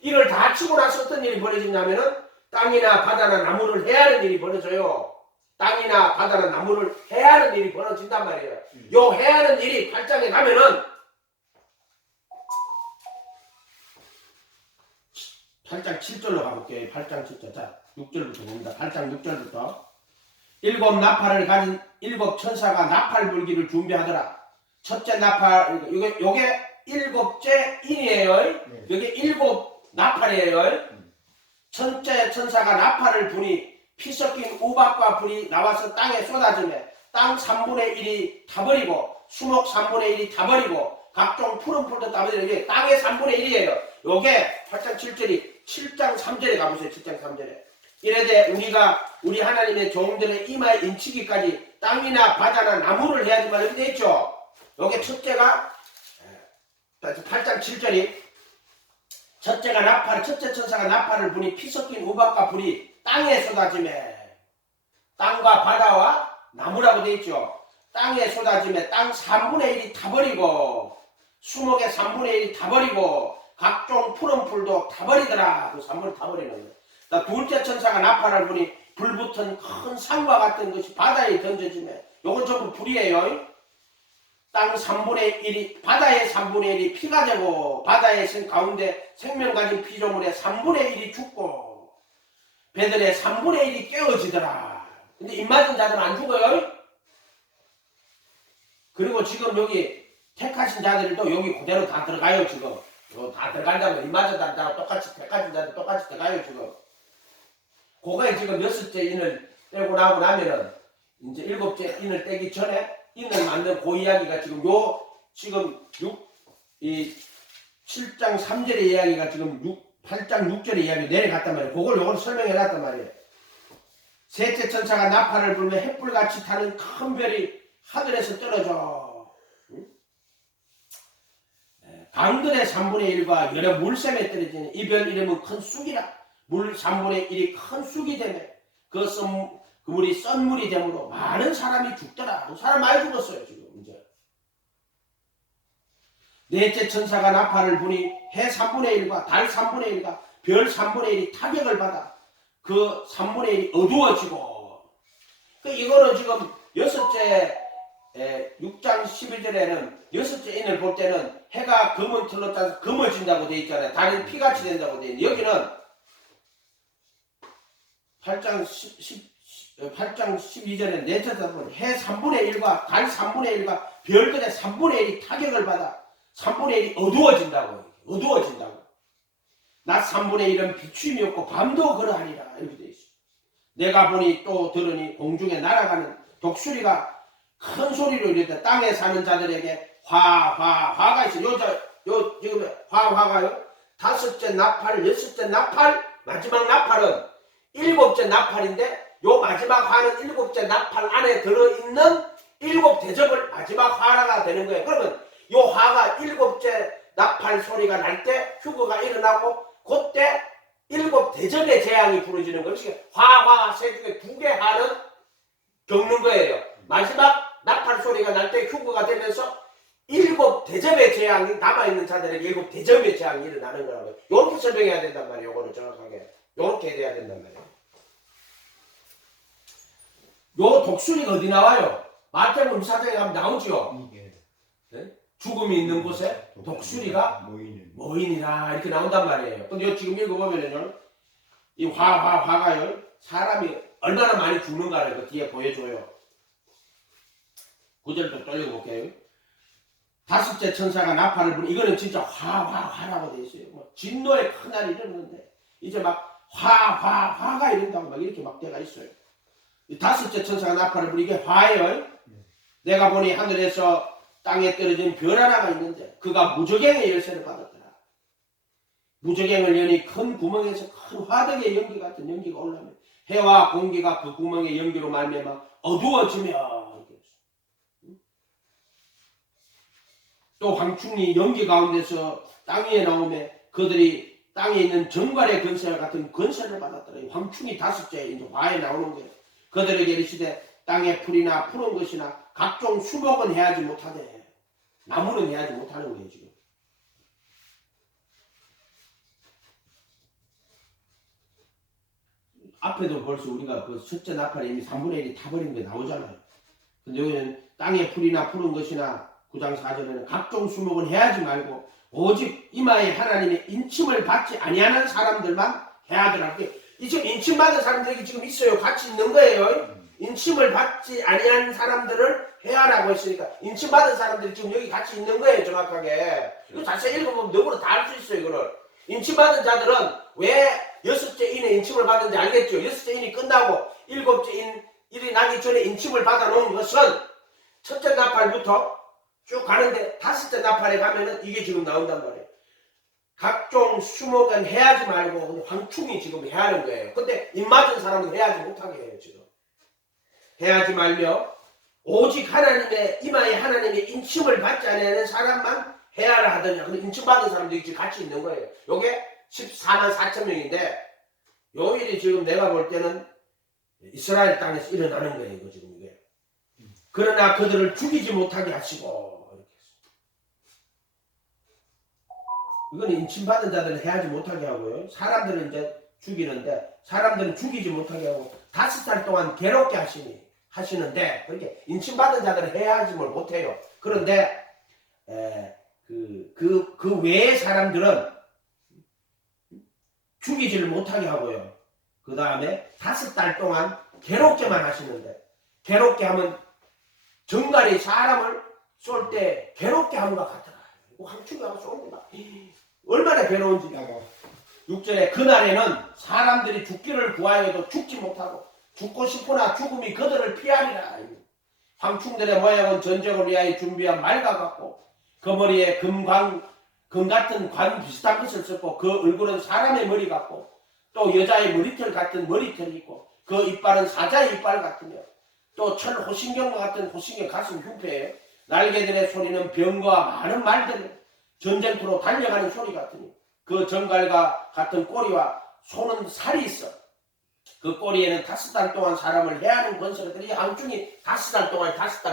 이걸 다 치고 나서 어떤 일이 벌어지냐면은 땅이나 바다나 나무를 해하는 일이 벌어져요. 땅이나 바다나 나무를 해하는 일이 벌어진단 말이에요. 요 해하는 일이 8장에 가면은 8장 7절로 가볼게요. 8장 7절. 자, 6절부터 봅니다. 8장 6절부터. 일곱 나팔을 가진 일곱 천사가 나팔 불기를 준비하더라. 첫째 나팔, 요게 일곱째 인이에요. 네. 요게 일곱 나팔이에요. 첫째 천사가 나팔을 부니 피 섞인 우박과 불이 나와서 땅에 쏟아지며 땅 3분의 1이 타버리고 수목 3분의 1이 타버리고 각종 푸른 풀도 타버리고 이게 땅의 3분의 1이에요. 요게 8장 7절이 7장 3절에 가보세요. 7장 3절에. 이래되 우리가 우리 하나님의 종들의 이마에 인치기까지 땅이나 바다나 나무를 해야지 말라고 되어 있죠. 요게 첫째가 8장 7절이 첫째 천사가 나팔을 부니 피 섞인 우박과 불이 땅에 쏟아지매 땅과 바다와 나무라고 되어 있죠. 땅에 쏟아지매 땅 3분의 1이 타버리고 수목의 3분의 1이 타버리고 각종 푸른 풀도 타버리더라. 그 3분의 타버리는 거예요. 둘째 천사가 나팔을 부니 불붙은 큰 산과 같은 것이 바다에 던져지매 요건 전부 불이에요. 땅 3분의 1이 바다의 3분의 1이 피가 되고 바다의 가운데 생명 가진 피조물의 3분의 1이 죽고 배들의 3분의 1이 깨어지더라. 근데 입 맞은 자들은 안 죽어요. 그리고 지금 여기 택하신 자들도 여기 그대로 다 들어가요. 지금 다 들어간다면 입 맞은 자들 똑같이 택하신 자들 똑같이 들어가요. 지금 그거에 지금 여섯째 인을 떼고 나오고 나면은 이제 일곱째 인을 떼기 전에 인을 만든 그 이야기가 지금 지금 7장 3절의 이야기가 지금 8장 6절의 이야기 내려갔단 말이에요. 요걸 설명해 놨단 말이에요. 셋째 천사가 나팔을 불며 햇불같이 타는 큰 별이 하늘에서 떨어져 강들의 3분의 1과 여러 물샘에 떨어지는 이 별 이름은 큰 쑥이라. 물 3분의 1이 큰 쑥이 되매 그 물이 썬물이 되므로 많은 사람이 죽더라. 사람 많이 죽었어요. 지금 이제. 넷째 천사가 나팔을 부니 해 3분의 1과 달 3분의 1과 별 3분의 1이 타격을 받아 그 3분의 1이 어두워지고 이거는 지금 여섯째 6장 11절에는 여섯째 인을 볼 때는 해가 검은 틀로 짜서 검어진다고 되어 있잖아요. 달은 피같이 된다고 되어 있는데 여기는 8장 12절에 넷째 보면 해 3분의 1과 달 3분의 1과 별들의 3분의 1이 타격을 받아 3분의 1이 어두워진다고. 낮 3분의 1은 비추임이 없고 밤도 그러하리라. 이렇게 되어 있어요. 내가 보니 또 들으니 공중에 날아가는 독수리가 큰 소리로 이르되 땅에 사는 자들에게 화가 있어요. 지금 화가요. 다섯째 나팔, 여섯째 나팔, 마지막 나팔은 일곱째 나팔인데 요 마지막 화는 일곱째 나팔 안에 들어있는 일곱 대접을 마지막 화가 되는 거예요. 그러면 요 화가 일곱째 나팔 소리가 날 때 휴거가 일어나고 그때 일곱 대접의 재앙이 부러지는 것이 화와 세 중에 두 개 화는 겪는 거예요. 마지막 나팔 소리가 날 때 휴거가 되면서 일곱 대접의 재앙이 남아있는 자들에게 일곱 대접의 재앙이 일어나는 거라고요. 요렇게 설명해야 된단 말이에요. 요거는 정확하게. 요렇게 해야 된단 말이에요. 요 독수리가 어디 나와요? 마태복음 4장에 가면 나오죠. 네? 죽음이 있는 곳에 독수리가 모이니라 이렇게 나온단 말이에요. 근데 지금 읽어보면요, 이 화가요, 사람이 얼마나 많이 죽는가를 그 뒤에 보여줘요. 9절부터 또 읽어볼게요. 다섯째 천사가 나팔을 부니 이거는 진짜 화라고 되어 있어요. 뭐 진노의 큰 날이 이러는데 이제 막 화가 이런다고 막 이렇게 막 때가 있어요. 이 다섯째 천사가 나팔을 부니 이게 화예요. 내가 보니 하늘에서 땅에 떨어진 별 하나가 있는데 그가 무적행의 열쇠를 받았더라. 무적행을 여니 큰 구멍에서 큰 화덕의 연기 같은 연기가 올라오면 해와 공기가 그 구멍의 연기로 말미암아 어두워지며 또 황충이 연기 가운데서 땅 위에 나오며 그들이 땅에 있는 정갈의 권세 같은 권세를 받았더라. 황충이 다섯째 이제 화에 나오는 거예요. 그들에게 이르시되 땅의 풀이나 푸른 것이나 각종 수목은 해하지 못하되 나무는 해하지 못하는 거예요 지금. 앞에도 벌써 우리가 그 첫째 나팔에 이미 3분의 1이 타버린 게 나오잖아요. 근데 여기는 땅의 풀이나 푸른 것이나 9장 4절에는 각종 수목은 해하지 말고 오직 이마에 하나님의 인침을 받지 아니하는 사람들만 해하더라. 이 지금 인침 받은 사람들이 지금 있어요. 같이 있는 거예요. 인침을 받지 아니하는 사람들을 해하라고 했으니까 인침 받은 사람들이 지금 여기 같이 있는 거예요. 정확하게. 이거 자세히 읽어보면 너무나 다 알 수 있어요. 이거를. 인침 받은 자들은 왜 여섯째 인의 인침을 받은지 알겠죠? 여섯째 인이 끝나고 일곱째 일이 나기 전에 인침을 받아 놓은 것은 첫째 나팔부터 쭉 가는데 다섯째 나팔에 가면은 이게 지금 나온단 말이에요. 각종 수목은 해하지 말고 황충이 지금 해하는 거예요. 근데 입 맞은 사람은 해하지 못하게 해요. 지금 해하지 말며 오직 하나님의 이마에 하나님의 인침을 받지 않는 사람만 해하라 하더냐. 근데 인침 받은 사람들이 지금 같이 있는 거예요. 요게 14만 4천 명인데 요 일이 지금 내가 볼 때는 이스라엘 땅에서 일어나는 거예요. 이거 지금 이게. 그러나 그들을 죽이지 못하게 하시고 이건 인침받은 자들은 해하지 못하게 하고요. 사람들은 이제 죽이는데 사람들은 죽이지 못하게 하고 5달 동안 괴롭게 하시는데 그렇게 인침받은 자들은 해하지 못해요. 그런데 그 외의 사람들은 죽이지를 못하게 하고요. 그 다음에 5달 동안 괴롭게만 하시는데 괴롭게 하면 정갈이 사람을 쏠 때 괴롭게 하는 것 같더라. 황충이가 쏩니다. 얼마나 괴로운지. 6절에 그날에는 사람들이 죽기를 구하여도 죽지 못하고 죽고 싶으나 죽음이 그들을 피하리라. 황충들의 모양은 전쟁을 위하여 준비한 말과 같고 그 머리에 금 같은 관 비슷한 것을 썼고 그 얼굴은 사람의 머리 같고 또 여자의 머리털 같은 머리털이 있고 그 이빨은 사자의 이빨 같으며 또 철 호신경과 같은 호신경 가슴 흉패예요. 날개들의 소리는 병과 많은 말들 전쟁터로 달려가는 소리 같으니 그 정갈과 같은 꼬리와 손은 살이 있어. 그 꼬리에는 5달 동안 사람을 해하는 권세가 이 황충이 5달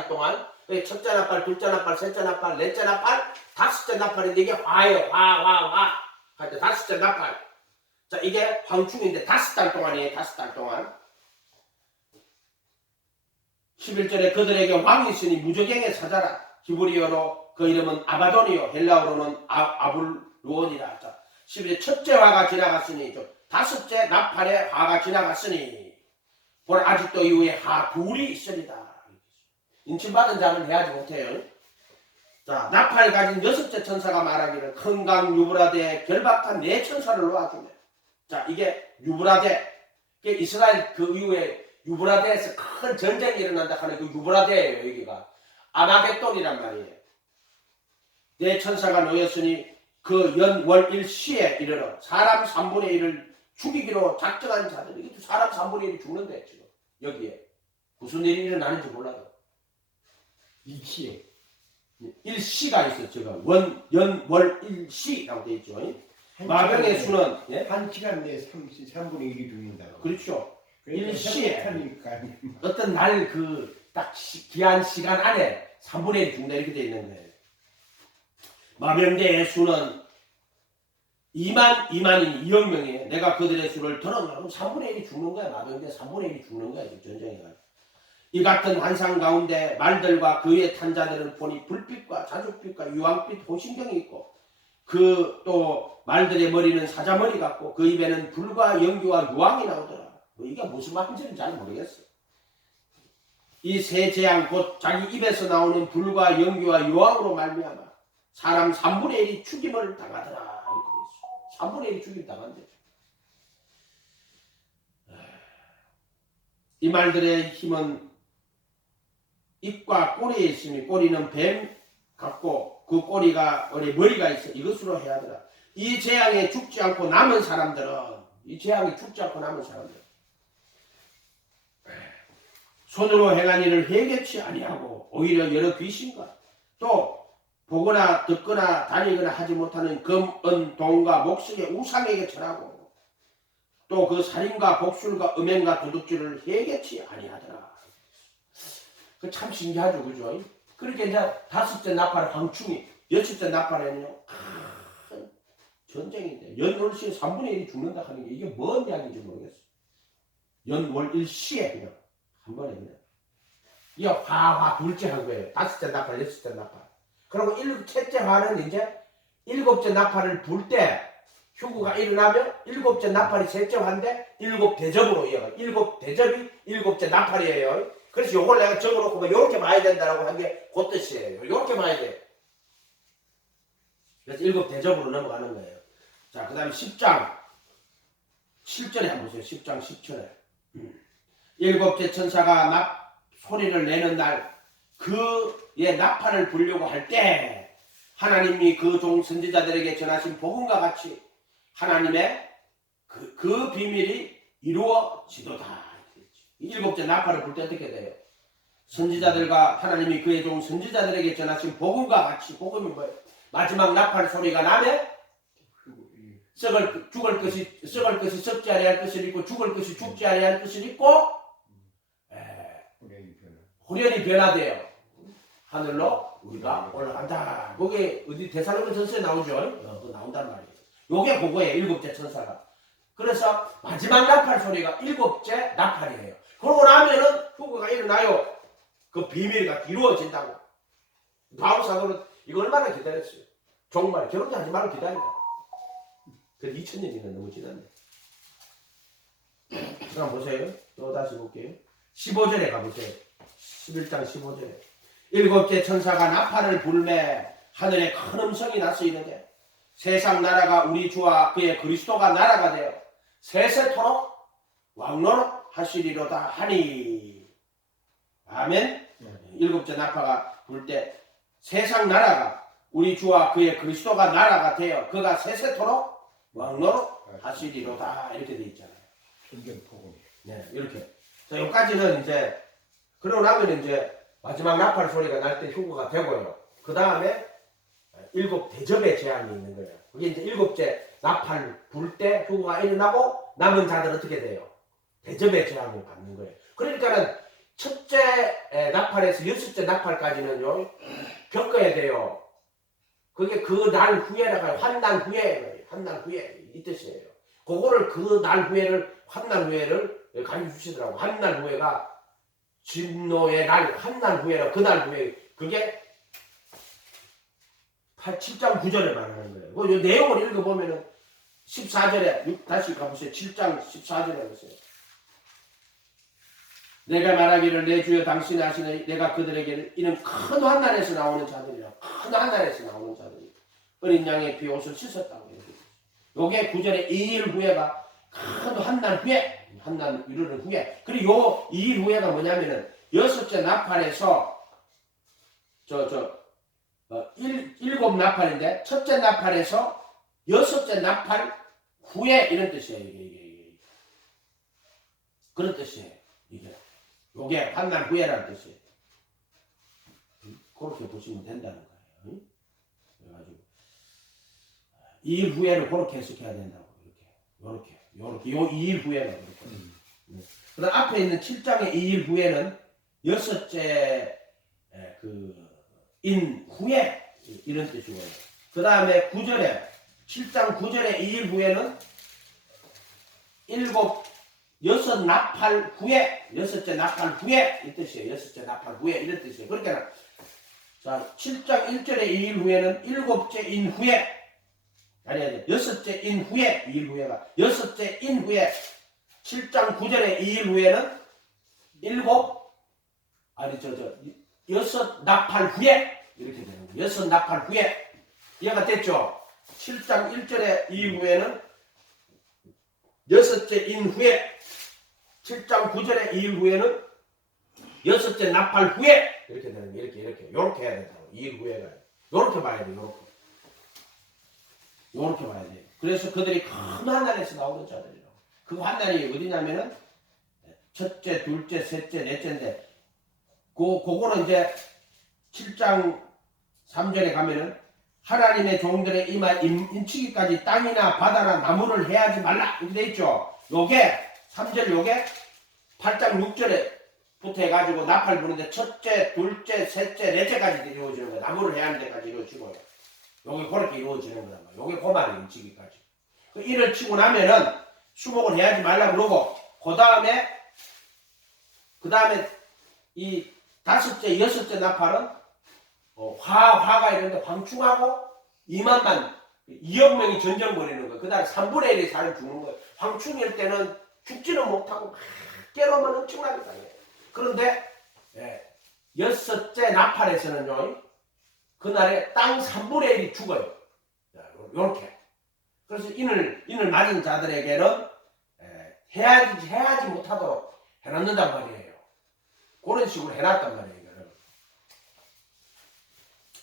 동안 첫째 나팔, 둘째 나팔, 셋째 나팔, 넷째 나팔, 5째 나팔인데 이게 화예요. 화. 하여튼 5째 나팔. 자, 이게 황충인데 5달 동안이에요. 5달 동안. 11절에 그들에게 왕이 있으니 무적행의 사자라. 히브리어로 그 이름은 아바돈이요. 헬라어로는 아불루온이라. 자, 11절 첫째 화가 지나갔으니 5째 나팔의 화가 지나갔으니 보라 아직도 이후에 하 둘이 있으리다. 인침받은 자는 해하지 못해요. 자, 나팔 가진 6째 천사가 말하기를 큰 강 유브라데에 결박한 4천사를 놓아주며. 자, 이게 유브라데. 이게 이스라엘 그 이후에 유브라데에서 큰 전쟁이 일어난다 하는 그 유브라데예요. 여기가 아마겟돈이란 말이에요. 4천사가 놓였으니 그 연월 일시에 이르러 사람 3분의 1을 죽이기로 작정한 자들이 이게 사람 3분의 1이 죽는데 지금 여기에 무슨 일이 일어나는지 몰라요. 일시가 있어요. 지금 연월 일시라고 되어 있죠. 마병의 수는 한 시간 내에 3분의 1이 죽는다고. 그렇죠. 일시에 어떤 날 그 딱 기한 시간 안에 3분의 1이 죽는다 이렇게 되어 있는 거예요. 마병대의 수는 2만이 2억 명이에요. 내가 그들의 수를 들었나? 그럼 3분의 1이 죽는 거야. 마병대 3분의 1이 죽는 거야. 지금 전쟁에. 이 같은 환상 가운데 말들과 그의 탄자들은 보니 불빛과 자줏빛과 유황빛 호신경이 있고 그 또 말들의 머리는 사자머리 같고 그 입에는 불과 연기와 유황이 나오더라. 뭐 이게 무슨 말인지는 잘 모르겠어. 이 세 재앙 곧 자기 입에서 나오는 불과 연기와 유황으로 말미암아 사람 3분의 1이 죽임을 당하더라. 이렇게 돼 있어. 3분의 1이 죽임 당한대. 이 말들의 힘은 입과 꼬리에 있으니 꼬리는 뱀 갖고 그 꼬리가 우리 머리가 있어. 이것으로 해야 되라. 이 재앙에 죽지 않고 남은 사람들은 손으로 행한 일을 회개치 아니하고 오히려 여러 귀신과 또 보거나 듣거나 다니거나 하지 못하는 금, 은, 동과 목석의 우상에게 절하고 또 그 살인과 복술과 음행과 도둑질을 회개치 아니하더라. 그 참 신기하죠, 그죠? 그렇게 이제 다섯째 나팔 황충이, 여섯째 나팔에는요, 전쟁인데 연월시에 3분의 1이 죽는다 하는 게 이게 뭔 이야기인지 모르겠어요. 연월일시에 그냥 한 번에 그냥 이 화화 둘째 한 거예요. 다섯째 나팔, 여섯째 나팔. 그리고 셋째 화는 이제 일곱째 나팔을 불 때 휴구가 일어나면 일곱째 나팔이 셋째 화인데 일곱 대접으로 이어가. 일곱 대접이 일곱째 나팔이에요. 그래서 요걸 내가 적어놓고 이렇게 봐야 된다라고 한 게 그 뜻이에요. 이렇게 봐야 돼요. 그래서 일곱 대접으로 넘어가는 거예요. 자, 그 다음에 10장 7절에 한번 보세요. 10장 10절에 일곱째 천사가 소리를 내는 날 그의 나팔을 불려고 할 때 하나님이 그 종 선지자들에게 전하신 복음과 같이 하나님의 그 비밀이 이루어지도다. 일곱째 나팔을 불 때 어떻게 돼요? 선지자들과 하나님이 그의 종 선지자들에게 전하신 복음과 같이, 복음이 뭐예요? 마지막 나팔 소리가 나면 죽을 것이 썩지 아니할 것을 있고 죽을 것이 죽지 아니할 것을 있고 후련히 변화돼요. 하늘로 우리가 올라간다. 그게 어디 데살로니가전서에 나오죠? 그거 나온단 말이에요. 요게 그거예요. 일곱째 천사가. 그래서 마지막 나팔 소리가 일곱째 나팔이에요. 그러고 나면은 휴거가 일어나요. 그 비밀이 이루어진다고. 바울 사도는 이거 얼마나 기다렸어요. 정말 결혼도 하지 말고 기다린다. 그 2000년이나 너무 지났네. 그럼 보세요. 또 다시 볼게요. 15절에 가보세요. 11장 15절에 일곱째 천사가 나팔을 불매 하늘에 큰 음성이 나서 이르되 세상 나라가 우리 주와 그의 그리스도가 나라가 되어 세세토록 왕노릇 하시리로다 하니. 아멘. 일곱째 나팔가 불 때 세상 나라가 우리 주와 그의 그리스도가 나라가 되어 그가 세세토록 왕노릇 하시리로다 이렇게 돼 있잖아요. 성경복음. 네, 이렇게. 자, 여기까지는 이제 그러고 나면 이제 마지막 나팔 소리가 날 때 휴거가 되고요. 그 다음에 일곱 대접의 제한이 있는 거예요. 그게 이제 일곱째 나팔 불 때 휴거가 일어나고 남은 자들은 어떻게 돼요? 대접의 제한을 받는 거예요. 그러니까는 첫째 나팔에서 여섯째 나팔까지는요 겪어야 돼요. 그게 그 날 후에라고 환난 후에, 환난 후에 이 뜻이에요. 그거를 그 날 후에를 환난 후에를 가르쳐 주시더라고. 환난 후에가 진노의 날, 환난 후에라 그 날 후에 그게 7장 9절에 말하는 거예요. 그 내용을 읽어보면은 14절에 다시 가보세요. 7장 14절에 보세요. 내가 말하기를 내 주여 당신이 하시는 내가 그들에게 이는 큰 환난에서 나오는 자들이라. 큰 환난에서 나오는 자들이 어린 양의 피 옷을 씻었다고 해요. 요게 9절에 2일 후에가 큰 환난 후에 환난 이르는 후에. 그리고 요 2일 후에가 뭐냐면은 여섯째 나팔에서 일곱 나팔인데 첫째 나팔에서 여섯째 나팔 후에 이런 뜻이에요. 이게. 그런 뜻이에요. 이게. 요게 환난 후에라는 뜻이에요. 그렇게 보시면 된다는 거예요. 그래가지고 2일 후에는 그렇게 해석해야 된다고. 이렇게. 요 2일 후에는 그렇게. 그다음 앞에 있는 7장의 2일 후에는 여섯째 인 후에 이런 뜻이고요. 그 다음에 9절에 7장 9절에 2일 후에는 여섯 나팔 후에 여섯째 나팔 후에 이 뜻이에요. 여섯째 나팔 후에 이런 뜻이에요. 그러니까 자 7장 1절에 2일 후에는 일곱째 인 후에 아니 여섯째 인 후에 2일 후에가 여섯째 인 후에 7장 9절에 2일 후에는 여섯 나팔 후에 이렇게 되는 거예요. 여섯 나팔 후에 이해가 됐죠? 7장 1절에 2일 후에는 여섯째 인 후에 7장 9절에 2일 후에는 여섯째 나팔 후에 이렇게 되는 거예요. 이렇게 해야 된다고. 2일 후에가 요렇게 봐야 돼. 요렇게 봐야 돼. 그래서 그들이 큰 환난에서 나오는 자들이라고. 그 환난이 어디냐면은 첫째, 둘째, 셋째, 넷째인데 그거는 이제 7장 3절에 가면은 하나님의 종들의 이마 인치기까지 땅이나 바다나 나무를 해하지 말라 이렇게 돼 있죠. 요게 3절 요게 8장 6절에 부터 해가지고 나팔 부는데 첫째, 둘째, 셋째, 넷째까지 이루어지는 거야. 나무를 해야 하는 데까지 이루어지고요. 요게 그렇게 이루어지는 거란 말이야. 요게 고만의 인치기까지. 그 일을 치고 나면은 수목을 해야지 말라 그러고 그 다음에 이 다섯째, 여섯째 나팔은 화가 이런데 황충하고 2억 명이 전쟁 벌이는 거예요. 그 다음에 3분의 1이 사람 죽는 거예요. 황충일 때는 죽지는 못하고 막 깨로만 엄청나게 당해요. 그런데 여섯째 나팔에서는요, 그날에 땅 3분의 1이 죽어요. 요렇게. 그래서 인을 맞은 자들에게는 해야지 못하도록 해놨는단 말이에요. 그런 식으로 해놨단 말이에요. 이거는.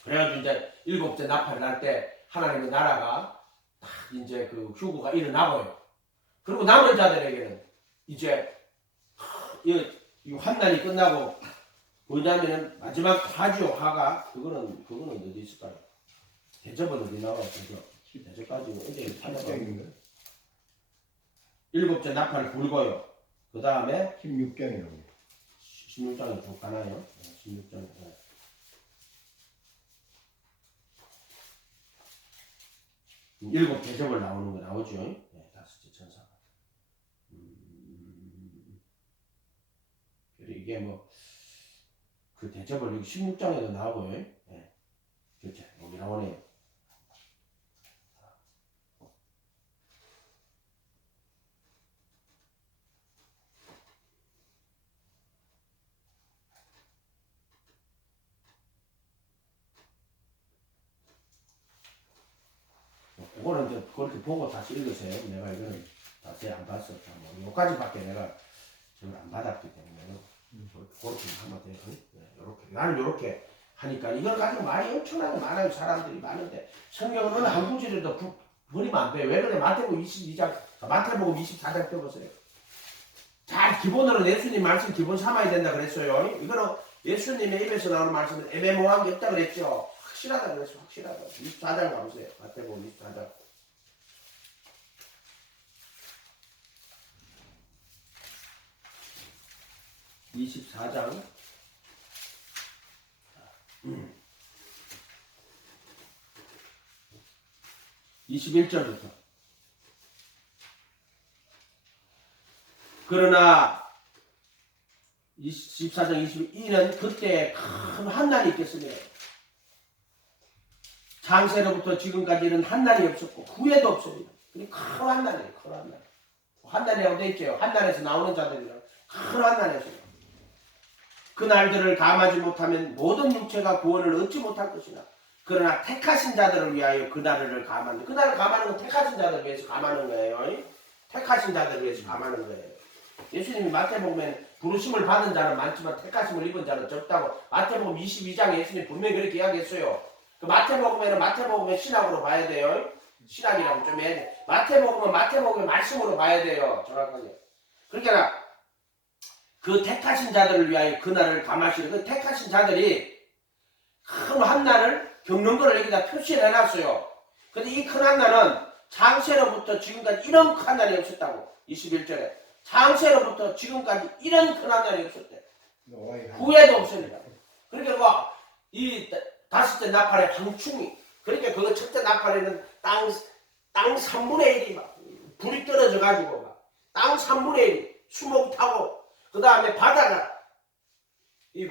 그래가지고 이제 7째 나팔을 날 때 하나님의 나라가 딱 이제 그 휴거가 일어나고요. 그리고 남은 자들에게는 이제 이 환난이 끝나고 뭐냐면은 마지막 화죠. 화가 그거는 어디 있을까요? 대접은 어디 나와요? 대접까지는 어디 찾아봐요. 7째 나팔을 불고요. 그 다음에 16장이라고. 16장에 쭉 가나요? 16장에. 일곱 대접을 나오는 거 나오죠? 네, 다섯째 천사가. 이게 뭐 그 대접을 여기 16장에도 나오고요. 네. 그렇죠. 여기 나오네요. 그거는 이제 그렇게 보고 다시 읽으세요. 내가 이거는 자세히 안 봤어. 뭐 여기까지밖에 내가 저걸 안 받았기 때문에 그렇게 하면 돼요. 이렇게 나는 이렇게 하니까 이걸 가지고 말이 엄청나게 많아요. 사람들이 많은데 성경은 어느 한 구절에도 버리면 안 돼요. 왜 그래? 마태복음 22장, 마태복음 24장 펴보세요. 잘 기본으로 예수님 말씀 기본 삼아야 된다 그랬어요. 이거는 예수님의 입에서 나오는 말씀은 애매모호한 게 없다 그랬죠. 확실하다 그랬어. 확실하다. 24장 가보세요. 마태복음 24장. 24장 21절부터. 그러나 14장 22는 그때 큰 환난이 있겠습니다. 창세로부터 지금까지는 환난이 없었고 후회도 없습니다. 큰 환난이에요. 큰 환난. 환난이라고 돼 있죠. 환난에서 나오는 자들이랑 큰 환난에서. 그 날들을 감하지 못하면 모든 육체가 구원을 얻지 못할 것이나 그러나 택하신 자들을 위하여 그 날을 감하는. 그 날을 감하는 건 택하신 자들을 위해서 감하는 거예요. 택하신 자들을 위해서 감하는 거예요. 예수님이 마태복음에 부르심을 받은 자는 많지만 택하심을 입은 자는 적다고 마태복음 22장에 예수님이 분명히 그렇게 이야기했어요. 그 마태복음에는 마태복음의 신학으로 봐야 돼요. 신학이라고 좀 해야 돼. 마태복음은 마태복음의 말씀으로 봐야 돼요. 정확하게. 그러니까 그 택하신 자들을 위하여 그날을 감하시는 그 택하신 자들이 큰 환난을 겪는 걸 여기다 표시를 해놨어요. 근데 이 큰 환난은 창세로부터 지금까지 이런 큰 환난이 없었다고. 21절에 창세로부터 지금까지 이런 큰 환난이 없었대. 후회도 없습니다. 그러니까 이 다섯째 나팔의 황충이, 그러니까 그 첫째 나팔에는 땅 3분의 1이 막 불이 떨어져 가지고 막 땅 3분의 1이 수목 타고 그 다음에 바다가 이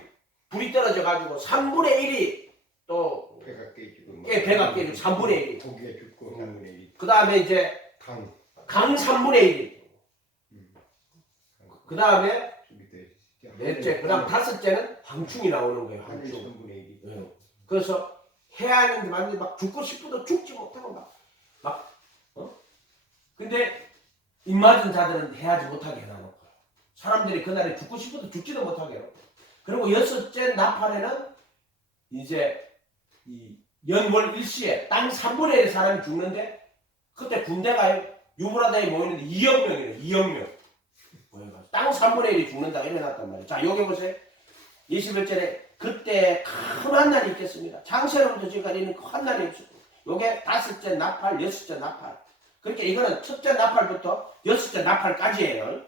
불이 떨어져 가지고 3분의 1이 또 배가 깨지고 배가 깨지고 3분의 1이 고기가 죽고 3분의 1이 그 다음에 이제 강 3분의 1이 그 다음에 넷째, 그 다음 다섯째는 황충이 나오는 거예요. 황충. 네. 그래서 해야 하는데 완전히 막 죽고 싶어도 죽지 못하고 근데 입맞은 자들은 해야지 못하게 해놔놓고 사람들이 그날에 죽고 싶어도 죽지도 못하게 해놓고 그리고 여섯째 나팔에는 이제 이 연월 일시에 땅 3분의 1 사람이 죽는데 그때 군대가 유브라데에 모이는데 2억 명이에요. 2억 명. 땅 3분의 1이 죽는다고 일어났단 말이에요. 자, 여기 보세요. 21절에 그때 큰 환난이 있겠습니다. 장세로부터 지금까지는 환난이 없었고 요게 다섯째 나팔, 여섯째 나팔. 그러니까 이거는 첫째 나팔부터 여섯째 나팔까지예요.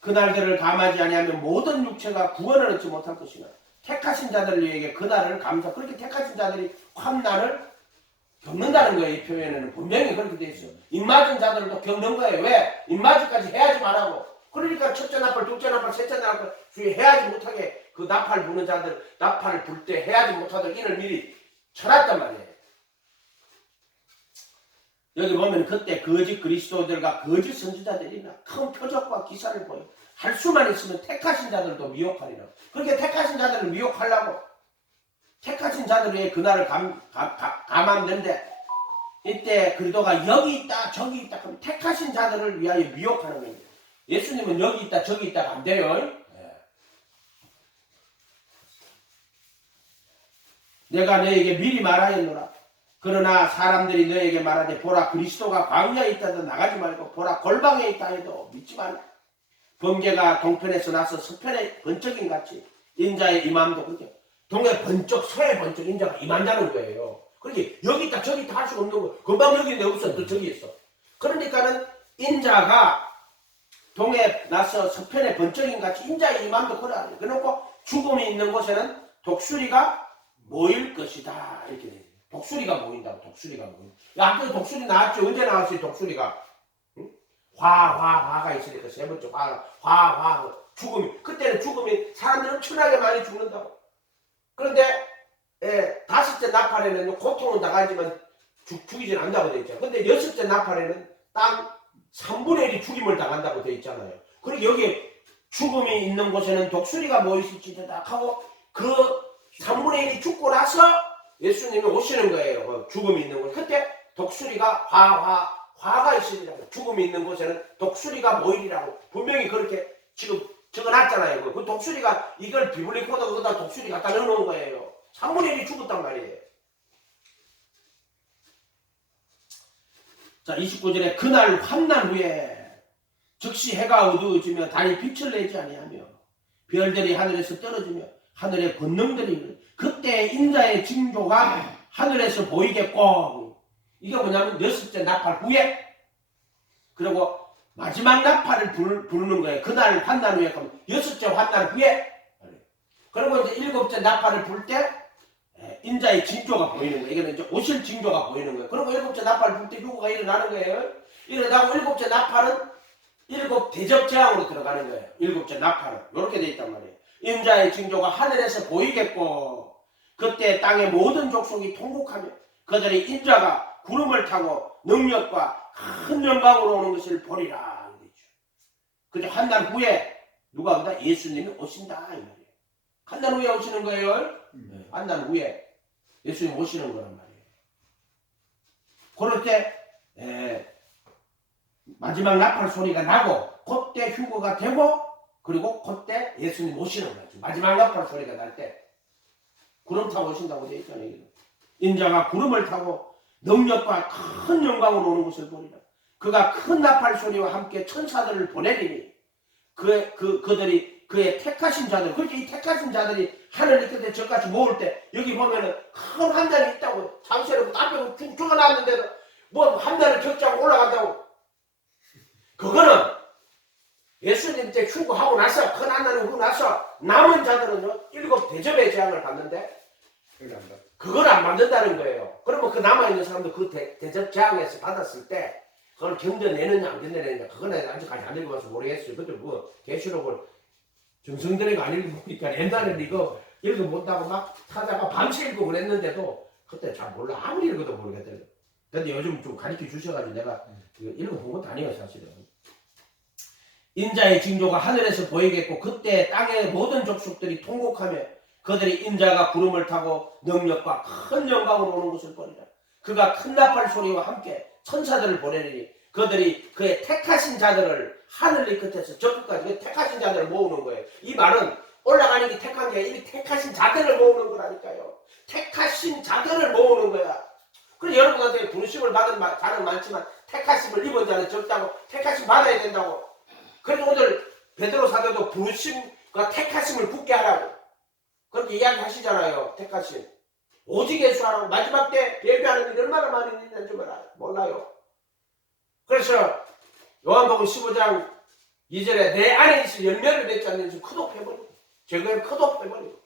그날들을 감하지 아니하면 모든 육체가 구원을 얻지 못할 것이나 택하신 자들을 위해 그날을 감사. 그렇게 택하신 자들이 환난을 겪는다는 거예요. 이 표현에는 분명히 그렇게 돼 있어요. 입맞은 자들도 겪는 거예요. 왜? 입맞이까지 해야지 말라고. 그러니까 첫째 나팔, 둘째 나팔, 셋째 나팔 해야지 못하게 그 나팔 부는 자들, 나팔을 불 때 해야지 못하도록 이를 미리 쳐놨단 말이에요. 여기 보면 그때 거짓 그리스도들과 거짓 선지자들이나 큰 표적과 기사를 보여 할 수만 있으면 택하신 자들도 미혹하리라. 그렇게 택하신 자들을 미혹하려고 택하신 자들의 그날을 감안된데 이때 그리스도가 여기 있다 저기 있다 그럼 택하신 자들을 위하여 미혹하는 거예요. 예수님은 여기 있다 저기 있다가 안 돼요. 내가 너에게 미리 말하였노라. 그러나 사람들이 너에게 말하되 보라 그리스도가 광야에 있다도 나가지 말고 보라 골방에 있다 해도 믿지 말라. 번개가 동편에서 나서 서편에 번쩍인 같이 인자의 임함도 그렇게 동해 번쩍 서해 번쩍 인자가 임한다는 거예요. 그러니 여기 있다 저기 있다 할 수가 없는 거예요. 금방 여기 있는데 없어 또 저기 있어. 그러니까는 인자가 동해 나서 서편에 번쩍인 같이 인자의 임함도 그러하래. 그래놓고 죽음이 있는 곳에는 독수리가 모일 것이다 이렇게 돼요. 독수리가 모인다고. 독수리가 모인다. 아까 독수리 나왔죠. 언제 나왔어요 독수리가? 응? 화가 있으니까 세 번째 화 죽음이. 그때는 죽음이 사람들이 엄청나게 많이 죽는다고. 그런데 다섯째 나팔에는 고통은 당하지만 죽이진 않는다고 되어 있잖아요. 근데 여섯째 나팔에는 땅 3분의 1이 죽임을 당한다고 되어 있잖아요. 그리고 여기 죽음이 있는 곳에는 독수리가 모이실지다 하고 그 3분의 1이 죽고 나서 예수님이 오시는 거예요. 죽음이 있는 곳. 그때 독수리가 화가 있으리라고. 죽음이 있는 곳에는 독수리가 모이리라고. 분명히 그렇게 지금 적어놨잖아요. 그 독수리가 이걸 비블리 코드 거기다 독수리 갖다 넣어놓은 거예요. 3분의 1이 죽었단 말이에요. 자, 29절에 그날 환난 후에 즉시 해가 어두워지며 달이 빛을 내지 아니하며 별들이 하늘에서 떨어지며 하늘의 권능들이 그때 인자의 징조가 하늘에서 보이겠고. 이게 뭐냐면 여섯째 나팔 후에 그리고 마지막 나팔을 부르는 거예요. 그날 환난 후에 그럼 여섯째 환난 후에 그리고 이제 일곱째 나팔을 불 때 인자의 징조가 보이는 거예요. 이거는 이제 오실 징조가 보이는 거예요. 그리고 일곱째 나팔을 불 때 휴거가 일어나는 거예요. 일어나고 일곱째 나팔은 일곱 대접 재앙으로 들어가는 거예요. 일곱째 나팔은 이렇게 돼 있단 말이에요. 인자의 징조가 하늘에서 보이겠고 그때 땅의 모든 족속이 통곡하며 그들이 인자가 구름을 타고 능력과 큰 영광으로 오는 것을 보리라. 그죠? 한날 후에 누가 그다 예수님이 오신다 이 말이에요. 한날 후에 오시는 거예요. 한날 후에 예수님 오시는 거란 말이에요. 그럴 때 마지막 나팔 소리가 나고 그때 휴거가 되고 그리고 그때 예수님 오시는 거죠. 마지막 나팔 소리가 날 때 구름 타고 오신다고 되어 있잖아요. 인자가 구름을 타고 능력과 큰 영광으로 오는 것을 보리라. 그가 큰 나팔 소리와 함께 천사들을 보내리니 그들이 그의 택하신 자들, 그렇게 이 택하신 자들이 하늘 끝에 저까지 모을 때 여기 보면은 큰 환난이 있다고. 장세로 앞에 쭉 적어놨는데도 뭐 환난을 겪자고 올라간다고. 그거는 예수님 때 휴거하고 나서 큰 환난을 후고 나서 남은 자들은요 일곱 대접의 재앙을 받는데 그걸 안 받는다는 거예요. 그러면 그 남아있는 사람도 그 대접 재앙에서 받았을 때 그걸 견뎌내느냐 안 견뎌내느냐 그거는 아직까지 안 읽어봐서 모르겠어요. 근데 뭐 계시록을 정성들이가 안 읽어보니까 옛날에는 이거 읽어본다고 막 찾아가 밤새 읽고 그랬는데도 그때 잘 몰라. 아무리 읽어도 모르겠더라고요. 근데 요즘 좀 가르쳐 주셔가지고 내가 이거 읽어본 것도 아니에요 사실은. 인자의 징조가 하늘에서 보이겠고 그때 땅의 모든 족속들이 통곡하며 그들이 인자가 구름을 타고 능력과 큰 영광으로 오는 것을 보리라. 그가 큰 나팔 소리와 함께 천사들을 보내리니 그들이 그의 택하신 자들을 하늘 이 끝에서 저 끝까지 택하신 자들을 모으는 거예요. 이 말은 올라가는 게 택한 게 이미 택하신 자들을 모으는 거라니까요. 택하신 자들을 모으는 거야. 그래서 여러분한테 부르심을 받은 자는 많지만 택하심을 입은 자는 적다고, 택하심 받아야 된다고. 그래서 오늘 베드로 사도도 부르심과 택하심을 붙게 하라고 그렇게 이야기하시잖아요. 택하심. 오직 예수 하라고. 마지막 때 예배하는 일이 얼마나 많이 있는지 몰라요. 그래서 요한복음 15장 2절에 내 안에 있을 열매를 맺지 않는 지 크독해버리고, 제거에 크독해버리고,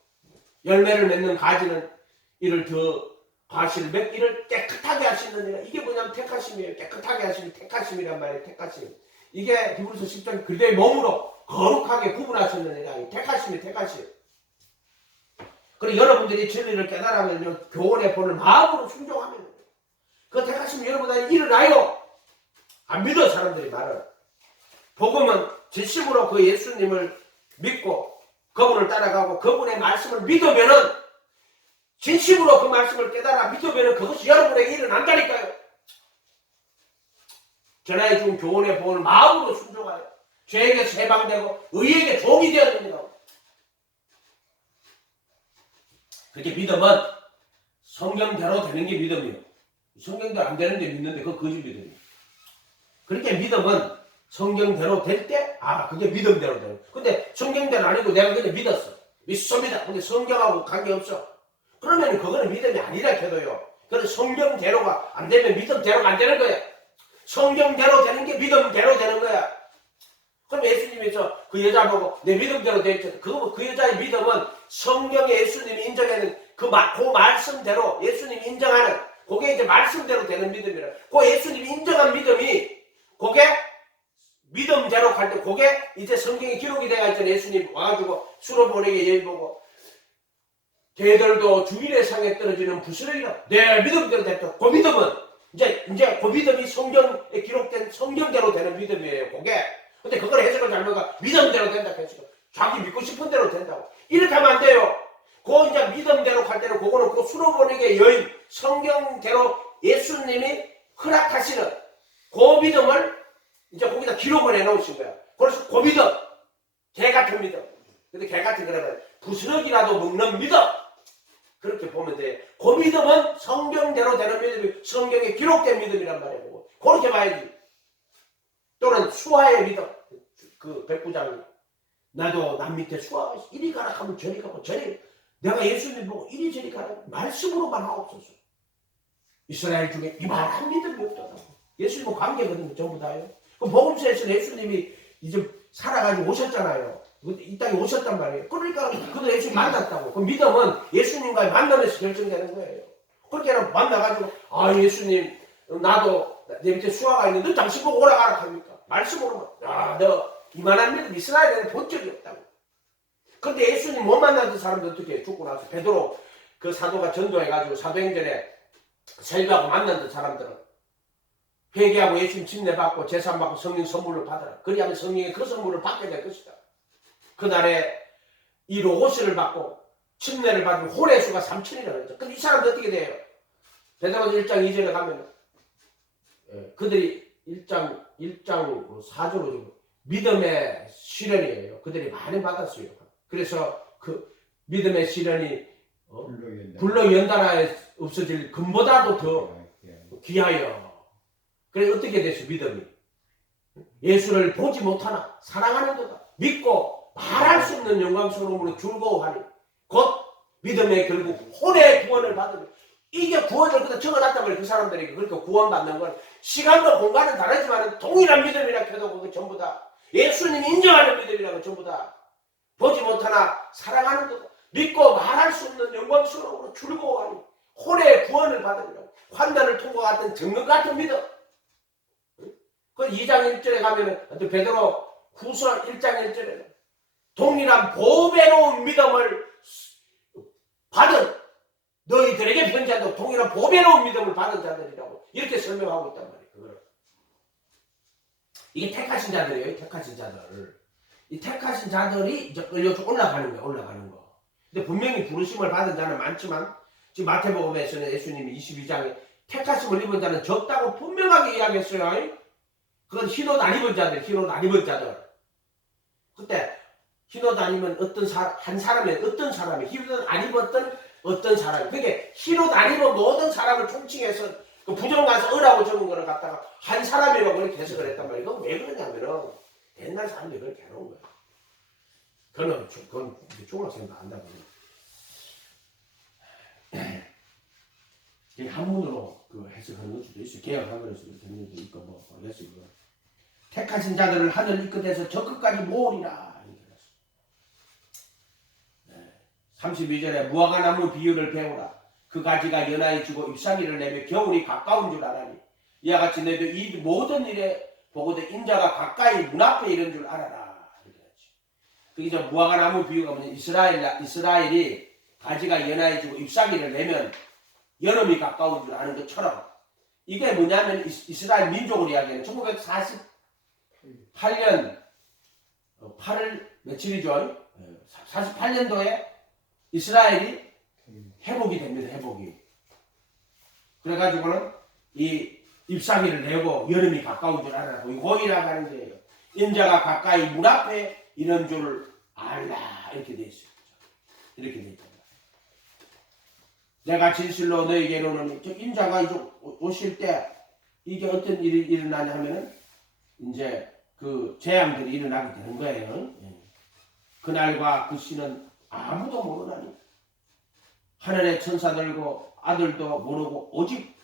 열매를 맺는 가지는 이를 더 과실을 맺기를 깨끗하게 하시느니라. 이게 뭐냐면 택하심이에요. 깨끗하게 하시는 택하심이란 말이에요. 택하심. 이게 히브리서 10장 그대의 몸으로 거룩하게 구분하셨느니라. 택하심이 택하심. 그리고 여러분들이 진리를 깨달으면요, 교훈의 본을 마음으로 순종하면 그 택하심이 여러분 안에 일어나요. 안 믿어 사람들이 말을. 복음은 진심으로 그 예수님을 믿고 그분을 따라가고 그분의 말씀을 믿으면은, 진심으로 그 말씀을 깨달아 믿으면은 그것이 여러분에게 일어난다니까요. 전하에 준 교훈의 복음을 마음으로 순종하여 죄에게서 해방되고 의에게 종이 되었느니라. 그렇게 믿음은 성경대로 되는 게 믿음이에요. 성경대로 안 되는데 믿는데 그거 거짓 믿음이에요. 그렇게 믿음은 성경대로 될 때, 그게 믿음대로 돼요. 근데 성경대로 아니고 내가 그냥 믿었어. 믿습니다. 근데 성경하고 관계없어. 그러면 그거는 믿음이 아니라 해도요. 그건 성경대로가 안 되면 믿음대로가 안 되는 거야. 성경대로 되는 게 믿음대로 되는 거야. 그럼 예수님께서 그 여자 보고 내 믿음대로 되었죠. 그 여자의 믿음은 성경에 예수님이 인정하는 그 말씀대로, 예수님이 인정하는 그게 이제 말씀대로 되는 믿음이라. 그 예수님이 인정한 믿음이 그게 믿음대로 갈 때 그게 이제 성경에 기록이 되어 있잖아요. 예수님 와가지고 수로보내게 예의 보고 개들도 주일의 상에 떨어지는 부스러기라. 내 믿음대로 됐죠. 그 믿음은 이제 그 믿음이 성경에 기록된 성경대로 되는 믿음이에요. 그게. 근데 그걸 해석을 잘못하면 믿음대로 된다 해서 자기 믿고 싶은 대로 된다고. 이렇게 하면 안 돼요. 그 이제 믿음대로 갈 때는 그거는 그 수로보내게 여인 성경대로 예수님이 허락하시는 그 믿음을 이제 거기다 기록을 해놓으신 거야. 그래서 그 믿음, 개 같은 믿음. 근데 개 같은 그러면 부스러기라도 먹는 믿음. 그렇게 보면 돼. 그 믿음은 성경대로 되는 믿음이 성경에 기록된 믿음이란 말이에요. 그렇게 봐야지. 또는 수하의 믿음. 그 백부장이 나도 남 밑에 수하 이리 가라 하면 저리 가고 저리, 내가 예수님 보고 이리저리 가라 말씀으로만 하옵소서. 이스라엘 중에 이만한 믿음이 없더라고. 예수님과 관계거든요. 전부 다요. 그럼 복음서에서는 예수님이 이제 살아가지고 오셨잖아요. 이 땅에 오셨단 말이에요. 그러니까 그도 예수님 만났다고. 그 믿음은 예수님과의 만남에서 결정되는 거예요. 그렇게 만나가지고 예수님 나도 내 밑에 수하가 있는데 당신 보고 오라가라 합니까? 말씀으로만. 너 이만한 믿음 이스라엘에는 본 적이 없다고. 그런데 예수님 못 만나던 사람들 어떻게 죽고 나서 베드로 그 사도가 전도해가지고 사도행전에 설교하고 만났던 사람들은 회개하고 예수님 침례받고 제사받고 성령 선물을 받아라. 그리하면 성령의 그 선물을 받게 될 것이다. 그날에 이 로고스를 받고 침례를 받은 호래수가 3천이라고 그랬죠. 근데 이 사람들 어떻게 돼요? 베드로서 1장 2절에 가면 그들이 1장 4절로 믿음의 시련이에요. 그들이 많이 받았어요. 그래서 그 믿음의 시련이 불로 연단하에 없어질 금보다도 더 귀하여. 그래서 어떻게 됐어? 믿음이 예수를 보지 못하나 사랑하는도다. 믿고 말할 수 없는 영광스러움으로 즐거워하니 곧 믿음의 결국 혼의 구원을 받으니, 이게 구원을 그다 적어놨단 말이에요. 그 사람들에게. 그러니까 구원받는 건 시간과 공간은 다르지만 동일한 믿음이라 해도 그거 전부 다 예수님이 인정하는 믿음이라고 전부 다 보지 못하나 사랑하는도다. 믿고 말할 수 없는 영광스러움으로 즐거워하니 혼의 구원을 받으리라고. 환난을 통과했던 정금 같은 믿음. 그 2장 1절에 가면은 베드로 후서 1장 1절에는 동일한 보배로운 믿음을 받은 너희들에게 편지한다고. 동일한 보배로운 믿음을 받은 자들이라고 이렇게 설명하고 있단 말이에요. 그거를. 이게 택하신 자들이에요. 택하신 자들. 이 택하신 자들이 이제 끌려서 올라가는 거예요. 올라가는 거. 근데 분명히 부르심을 받은 자는 많지만 지금 마태복음에서는 예수님이 22장에 택하심을 입은 자는 적다고 분명하게 이야기했어요. 그건 흰옷 안 입은 자들, 흰옷 안 입은 자들. 그때 흰옷 안 입은 한 사람이 어떤 사람이 흰옷 안 입었던 어떤 사람이 그게 흰옷 안 입은 모든 사람을 총칭해서 그 부정가서 어라고 적은 거를 갖다가 한 사람이라고 그렇게 해석을 했단 말이에요. 그건 왜 그러냐면은 옛날 사람들이 그렇게 해놓은 거예요. 그건 중학생도 안다고. 한문으로 그 해석하는 수도 있어요. 개혁학원에서 되는 것도 있고 뭐 그래서 택하신 자들을 하늘 이끌어서 저 끝까지 모으리라. 32절에 무화과 나무 비유를 배우라. 그 가지가 연하여지고 잎사귀를 내며 겨울이 가까운 줄 알아니 이와 같이 너희도 이 모든 일에 보고도 인자가 가까이 문 앞에 이른 줄 알아라. 그게 저 무화과 나무 비유가 뭐냐 이스라엘이 가지가 연하여지고 잎사귀를 내면 여름이 가까운 줄 아는 것처럼 이게 뭐냐면 이스라엘 민족을 이야기하는 1948년 8월 며칠이죠? 48년도에 이스라엘이 회복이 됩니다. 회복이. 그래가지고는 이 잎사귀를 내고 여름이 가까운 줄 알아라고 이거이라고 하는 거예요. 인자가 가까이 문 앞에 이런 줄 알라 이렇게 돼 있어요. 이렇게 돼 있다. 내가 진실로 너에게 이르노니 인자가 이제 오실 때 이게 어떤 일이 일어나냐 하면은 이제 그 재앙들이 일어나게 되는 거예요. 그날과 그 시는 아무도 모르나니 하늘의 천사들고 아들도 모르고 오직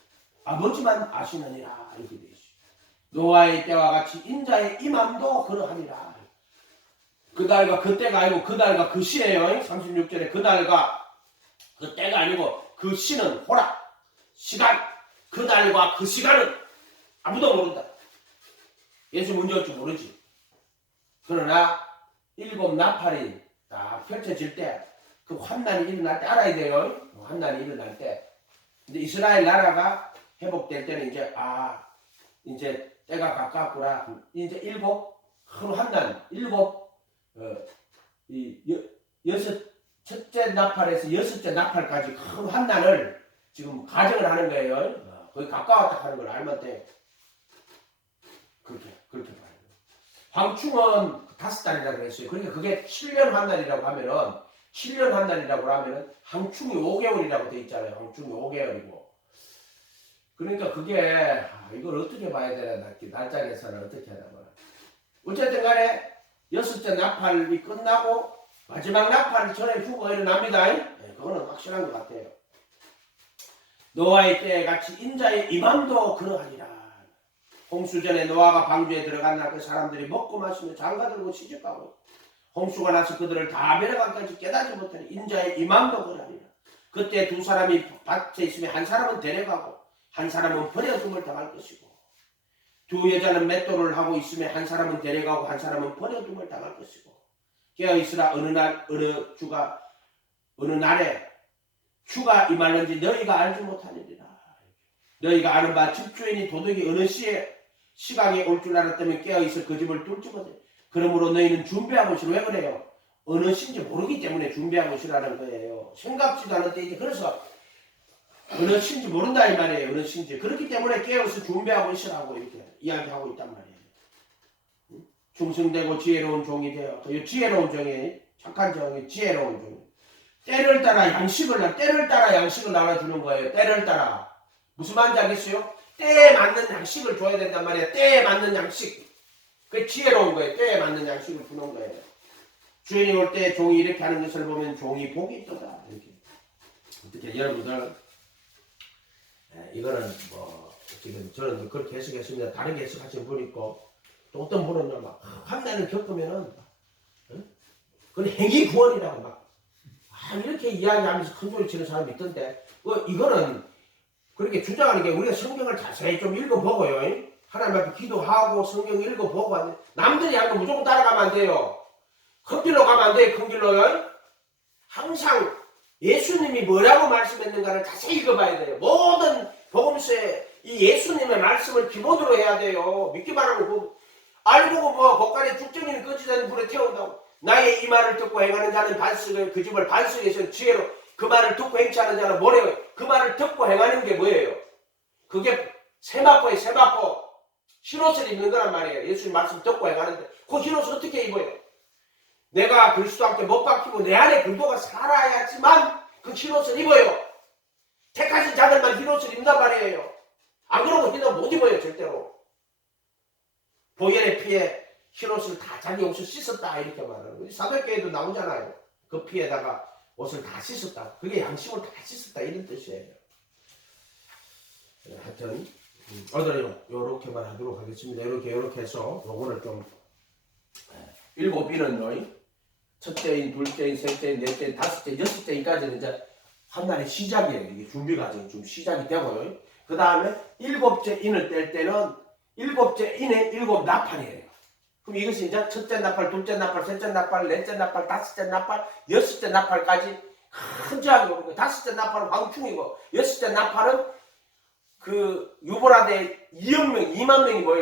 아버지만 아시느니라 이렇게 되어 있어요. 노아의 때와 같이 인자의 임함도 그러하니라. 그날과 그때가 아니고 그날과 그 시예요. 36절에 그날과 그 때가 아니고 그 시는 호락 시간 그날과 그 시간은 아무도 모른다. 예수 문제 올 줄 모르지. 그러나 일곱 나팔이 딱 펼쳐질 때 그 환난이 일어날 때 알아야 돼요. 환난이 일어날 때. 근데 이스라엘 나라가 회복될 때는 이제 때가 가깝구나. 이제 큰 환난 첫째 나팔에서 여섯째 나팔까지 큰 환난을 지금 가정을 하는 거예요. 거의 가까웠다 하는 걸 알면 돼. 그렇게 봐요. 황충은 5달이라고 그랬어요. 그러니까 그게 7년 환난이라고 하면은 7년 환난이라고 하면은 황충이 5개월이라고 돼 있잖아요. 황충이 5개월이고. 그러니까 그게 이걸 어떻게 봐야 되나 날짜에서는 어떻게 하나 봐. 어쨌든 간에 여섯째 나팔이 끝나고 마지막 나팔 전에 휴거가 일어납니다. 그거는 확실한 것 같아요. 노아의 때에 같이 인자의 임함도 그러하니라. 홍수전에 노아가 방주에 들어간 날 그 사람들이 먹고 마시며 장가들고 시집가고 홍수가 나서 그들을 다 멸해간까지 깨닫지 못하니 인자의 임함도 그러하니라. 그때 두 사람이 밭에 있으면 한 사람은 데려가고 한 사람은 버려둠을 당할 것이고 두 여자는 맷돌을 하고 있으면 한 사람은 데려가고 한 사람은 버려둠을 당할 것이고 깨어있으라 어느 날에 주가 임하는지 너희가 알지 못하느니라. 너희가 아는 바 집주인이 도둑이 어느 시각에 올 줄 알았다면 깨어있어 그 집을 뚫지 못해. 그러므로 너희는 준비하고 있으라. 왜 그래요? 어느 시인지 모르기 때문에 준비하고 있으라는 거예요. 생각지도 않을 때 이제 그래서 어느 시인지 모른다 이 말이에요. 어느 시인지. 그렇기 때문에 깨어서 준비하고 있으라고 이렇게 이야기하고 있단 말이에요. 충성되고 지혜로운 종이 되어. 이 지혜로운 종이 착한 종이 지혜로운 종. 때를 따라 양식을 나눠주는 거예요. 때를 따라. 무슨 말인지 알겠어요? 때에 맞는 양식을 줘야 된단 말이에요. 때에 맞는 양식. 그게 지혜로운 거예요. 때에 맞는 양식을 주는 거예요. 주인이 올 때 종이 이렇게 하는 것을 보면 종이 복이 있도다. 이렇게. 어떻게 여러분들 이거는 뭐 지금 저는 그렇게 해석했습니다. 다른 해석하시는 분이 있고 또 어떤 분은 막 환난을 겪으면은 그건 행위 구원이라고 막 이렇게 이야기하면서 큰 소리 치는 사람이 있던데 이거는 그렇게 주장하는 게 우리가 성경을 자세히 좀 읽어보고요. 하나님 앞에 기도하고 성경 읽어보고 남들이 하는 거 무조건 따라가면 안 돼요. 큰 길로 가면 안 돼요. 큰 길로요. 항상 예수님이 뭐라고 말씀했는가를 자세히 읽어봐야 돼요. 모든 복음서에 이 예수님의 말씀을 기본으로 해야 돼요. 믿기만 하면 알고 뭐 곡간에 죽정이는 꺼지자는 불에 태운다고. 나의 이 말을 듣고 행하는 자는 반석을 그 집을 반석에서 지혜로 그 말을 듣고 행치 않은 자는 뭐래요? 그 말을 듣고 행하는 게 뭐예요? 그게 세마포예요. 세마포. 흰옷을 입는 거란 말이에요. 예수님 말씀 듣고 행하는데 그 흰옷을 어떻게 입어요? 내가 그리스도 함께 못 박히고 내 안에 그리스도가 살아야지만 그 흰옷을 입어요. 택하신 자들만 흰옷을 입는단 말이에요. 안 그러면 흰옷 못 입어요. 절대로. 보혈의 피에 흰옷을 다 자기 옷을 씻었다 이렇게 말하는 거예요. 사도행전에도 나오잖아요. 그 피에다가 옷을 다 씻었다. 그게 양심을 다 씻었다 이런 뜻이에요. 하여튼 오늘은 요렇게만 하도록 하겠습니다. 요렇게 해서 요거를 좀 7인은요. 첫째인, 둘째인, 셋째인, 넷째인, 다섯째인, 여섯째인까지는 이제 한 날의 시작이에요. 이게 준비 과정이 좀 시작이 되고요. 그 다음에 7째 인을 뗄 때는 7째 인의 7 나팔이에요. 그럼 이것이 이제 첫째 나팔, 둘째 나팔, 셋째 나팔, 넷째 나팔, 다섯째 나팔, 여섯째 나팔까지 큰지하게 오는 거예요. 다섯째 나팔은 황충이고 여섯째 나팔은 그 유보라데 2억 명, 2만 명이 모여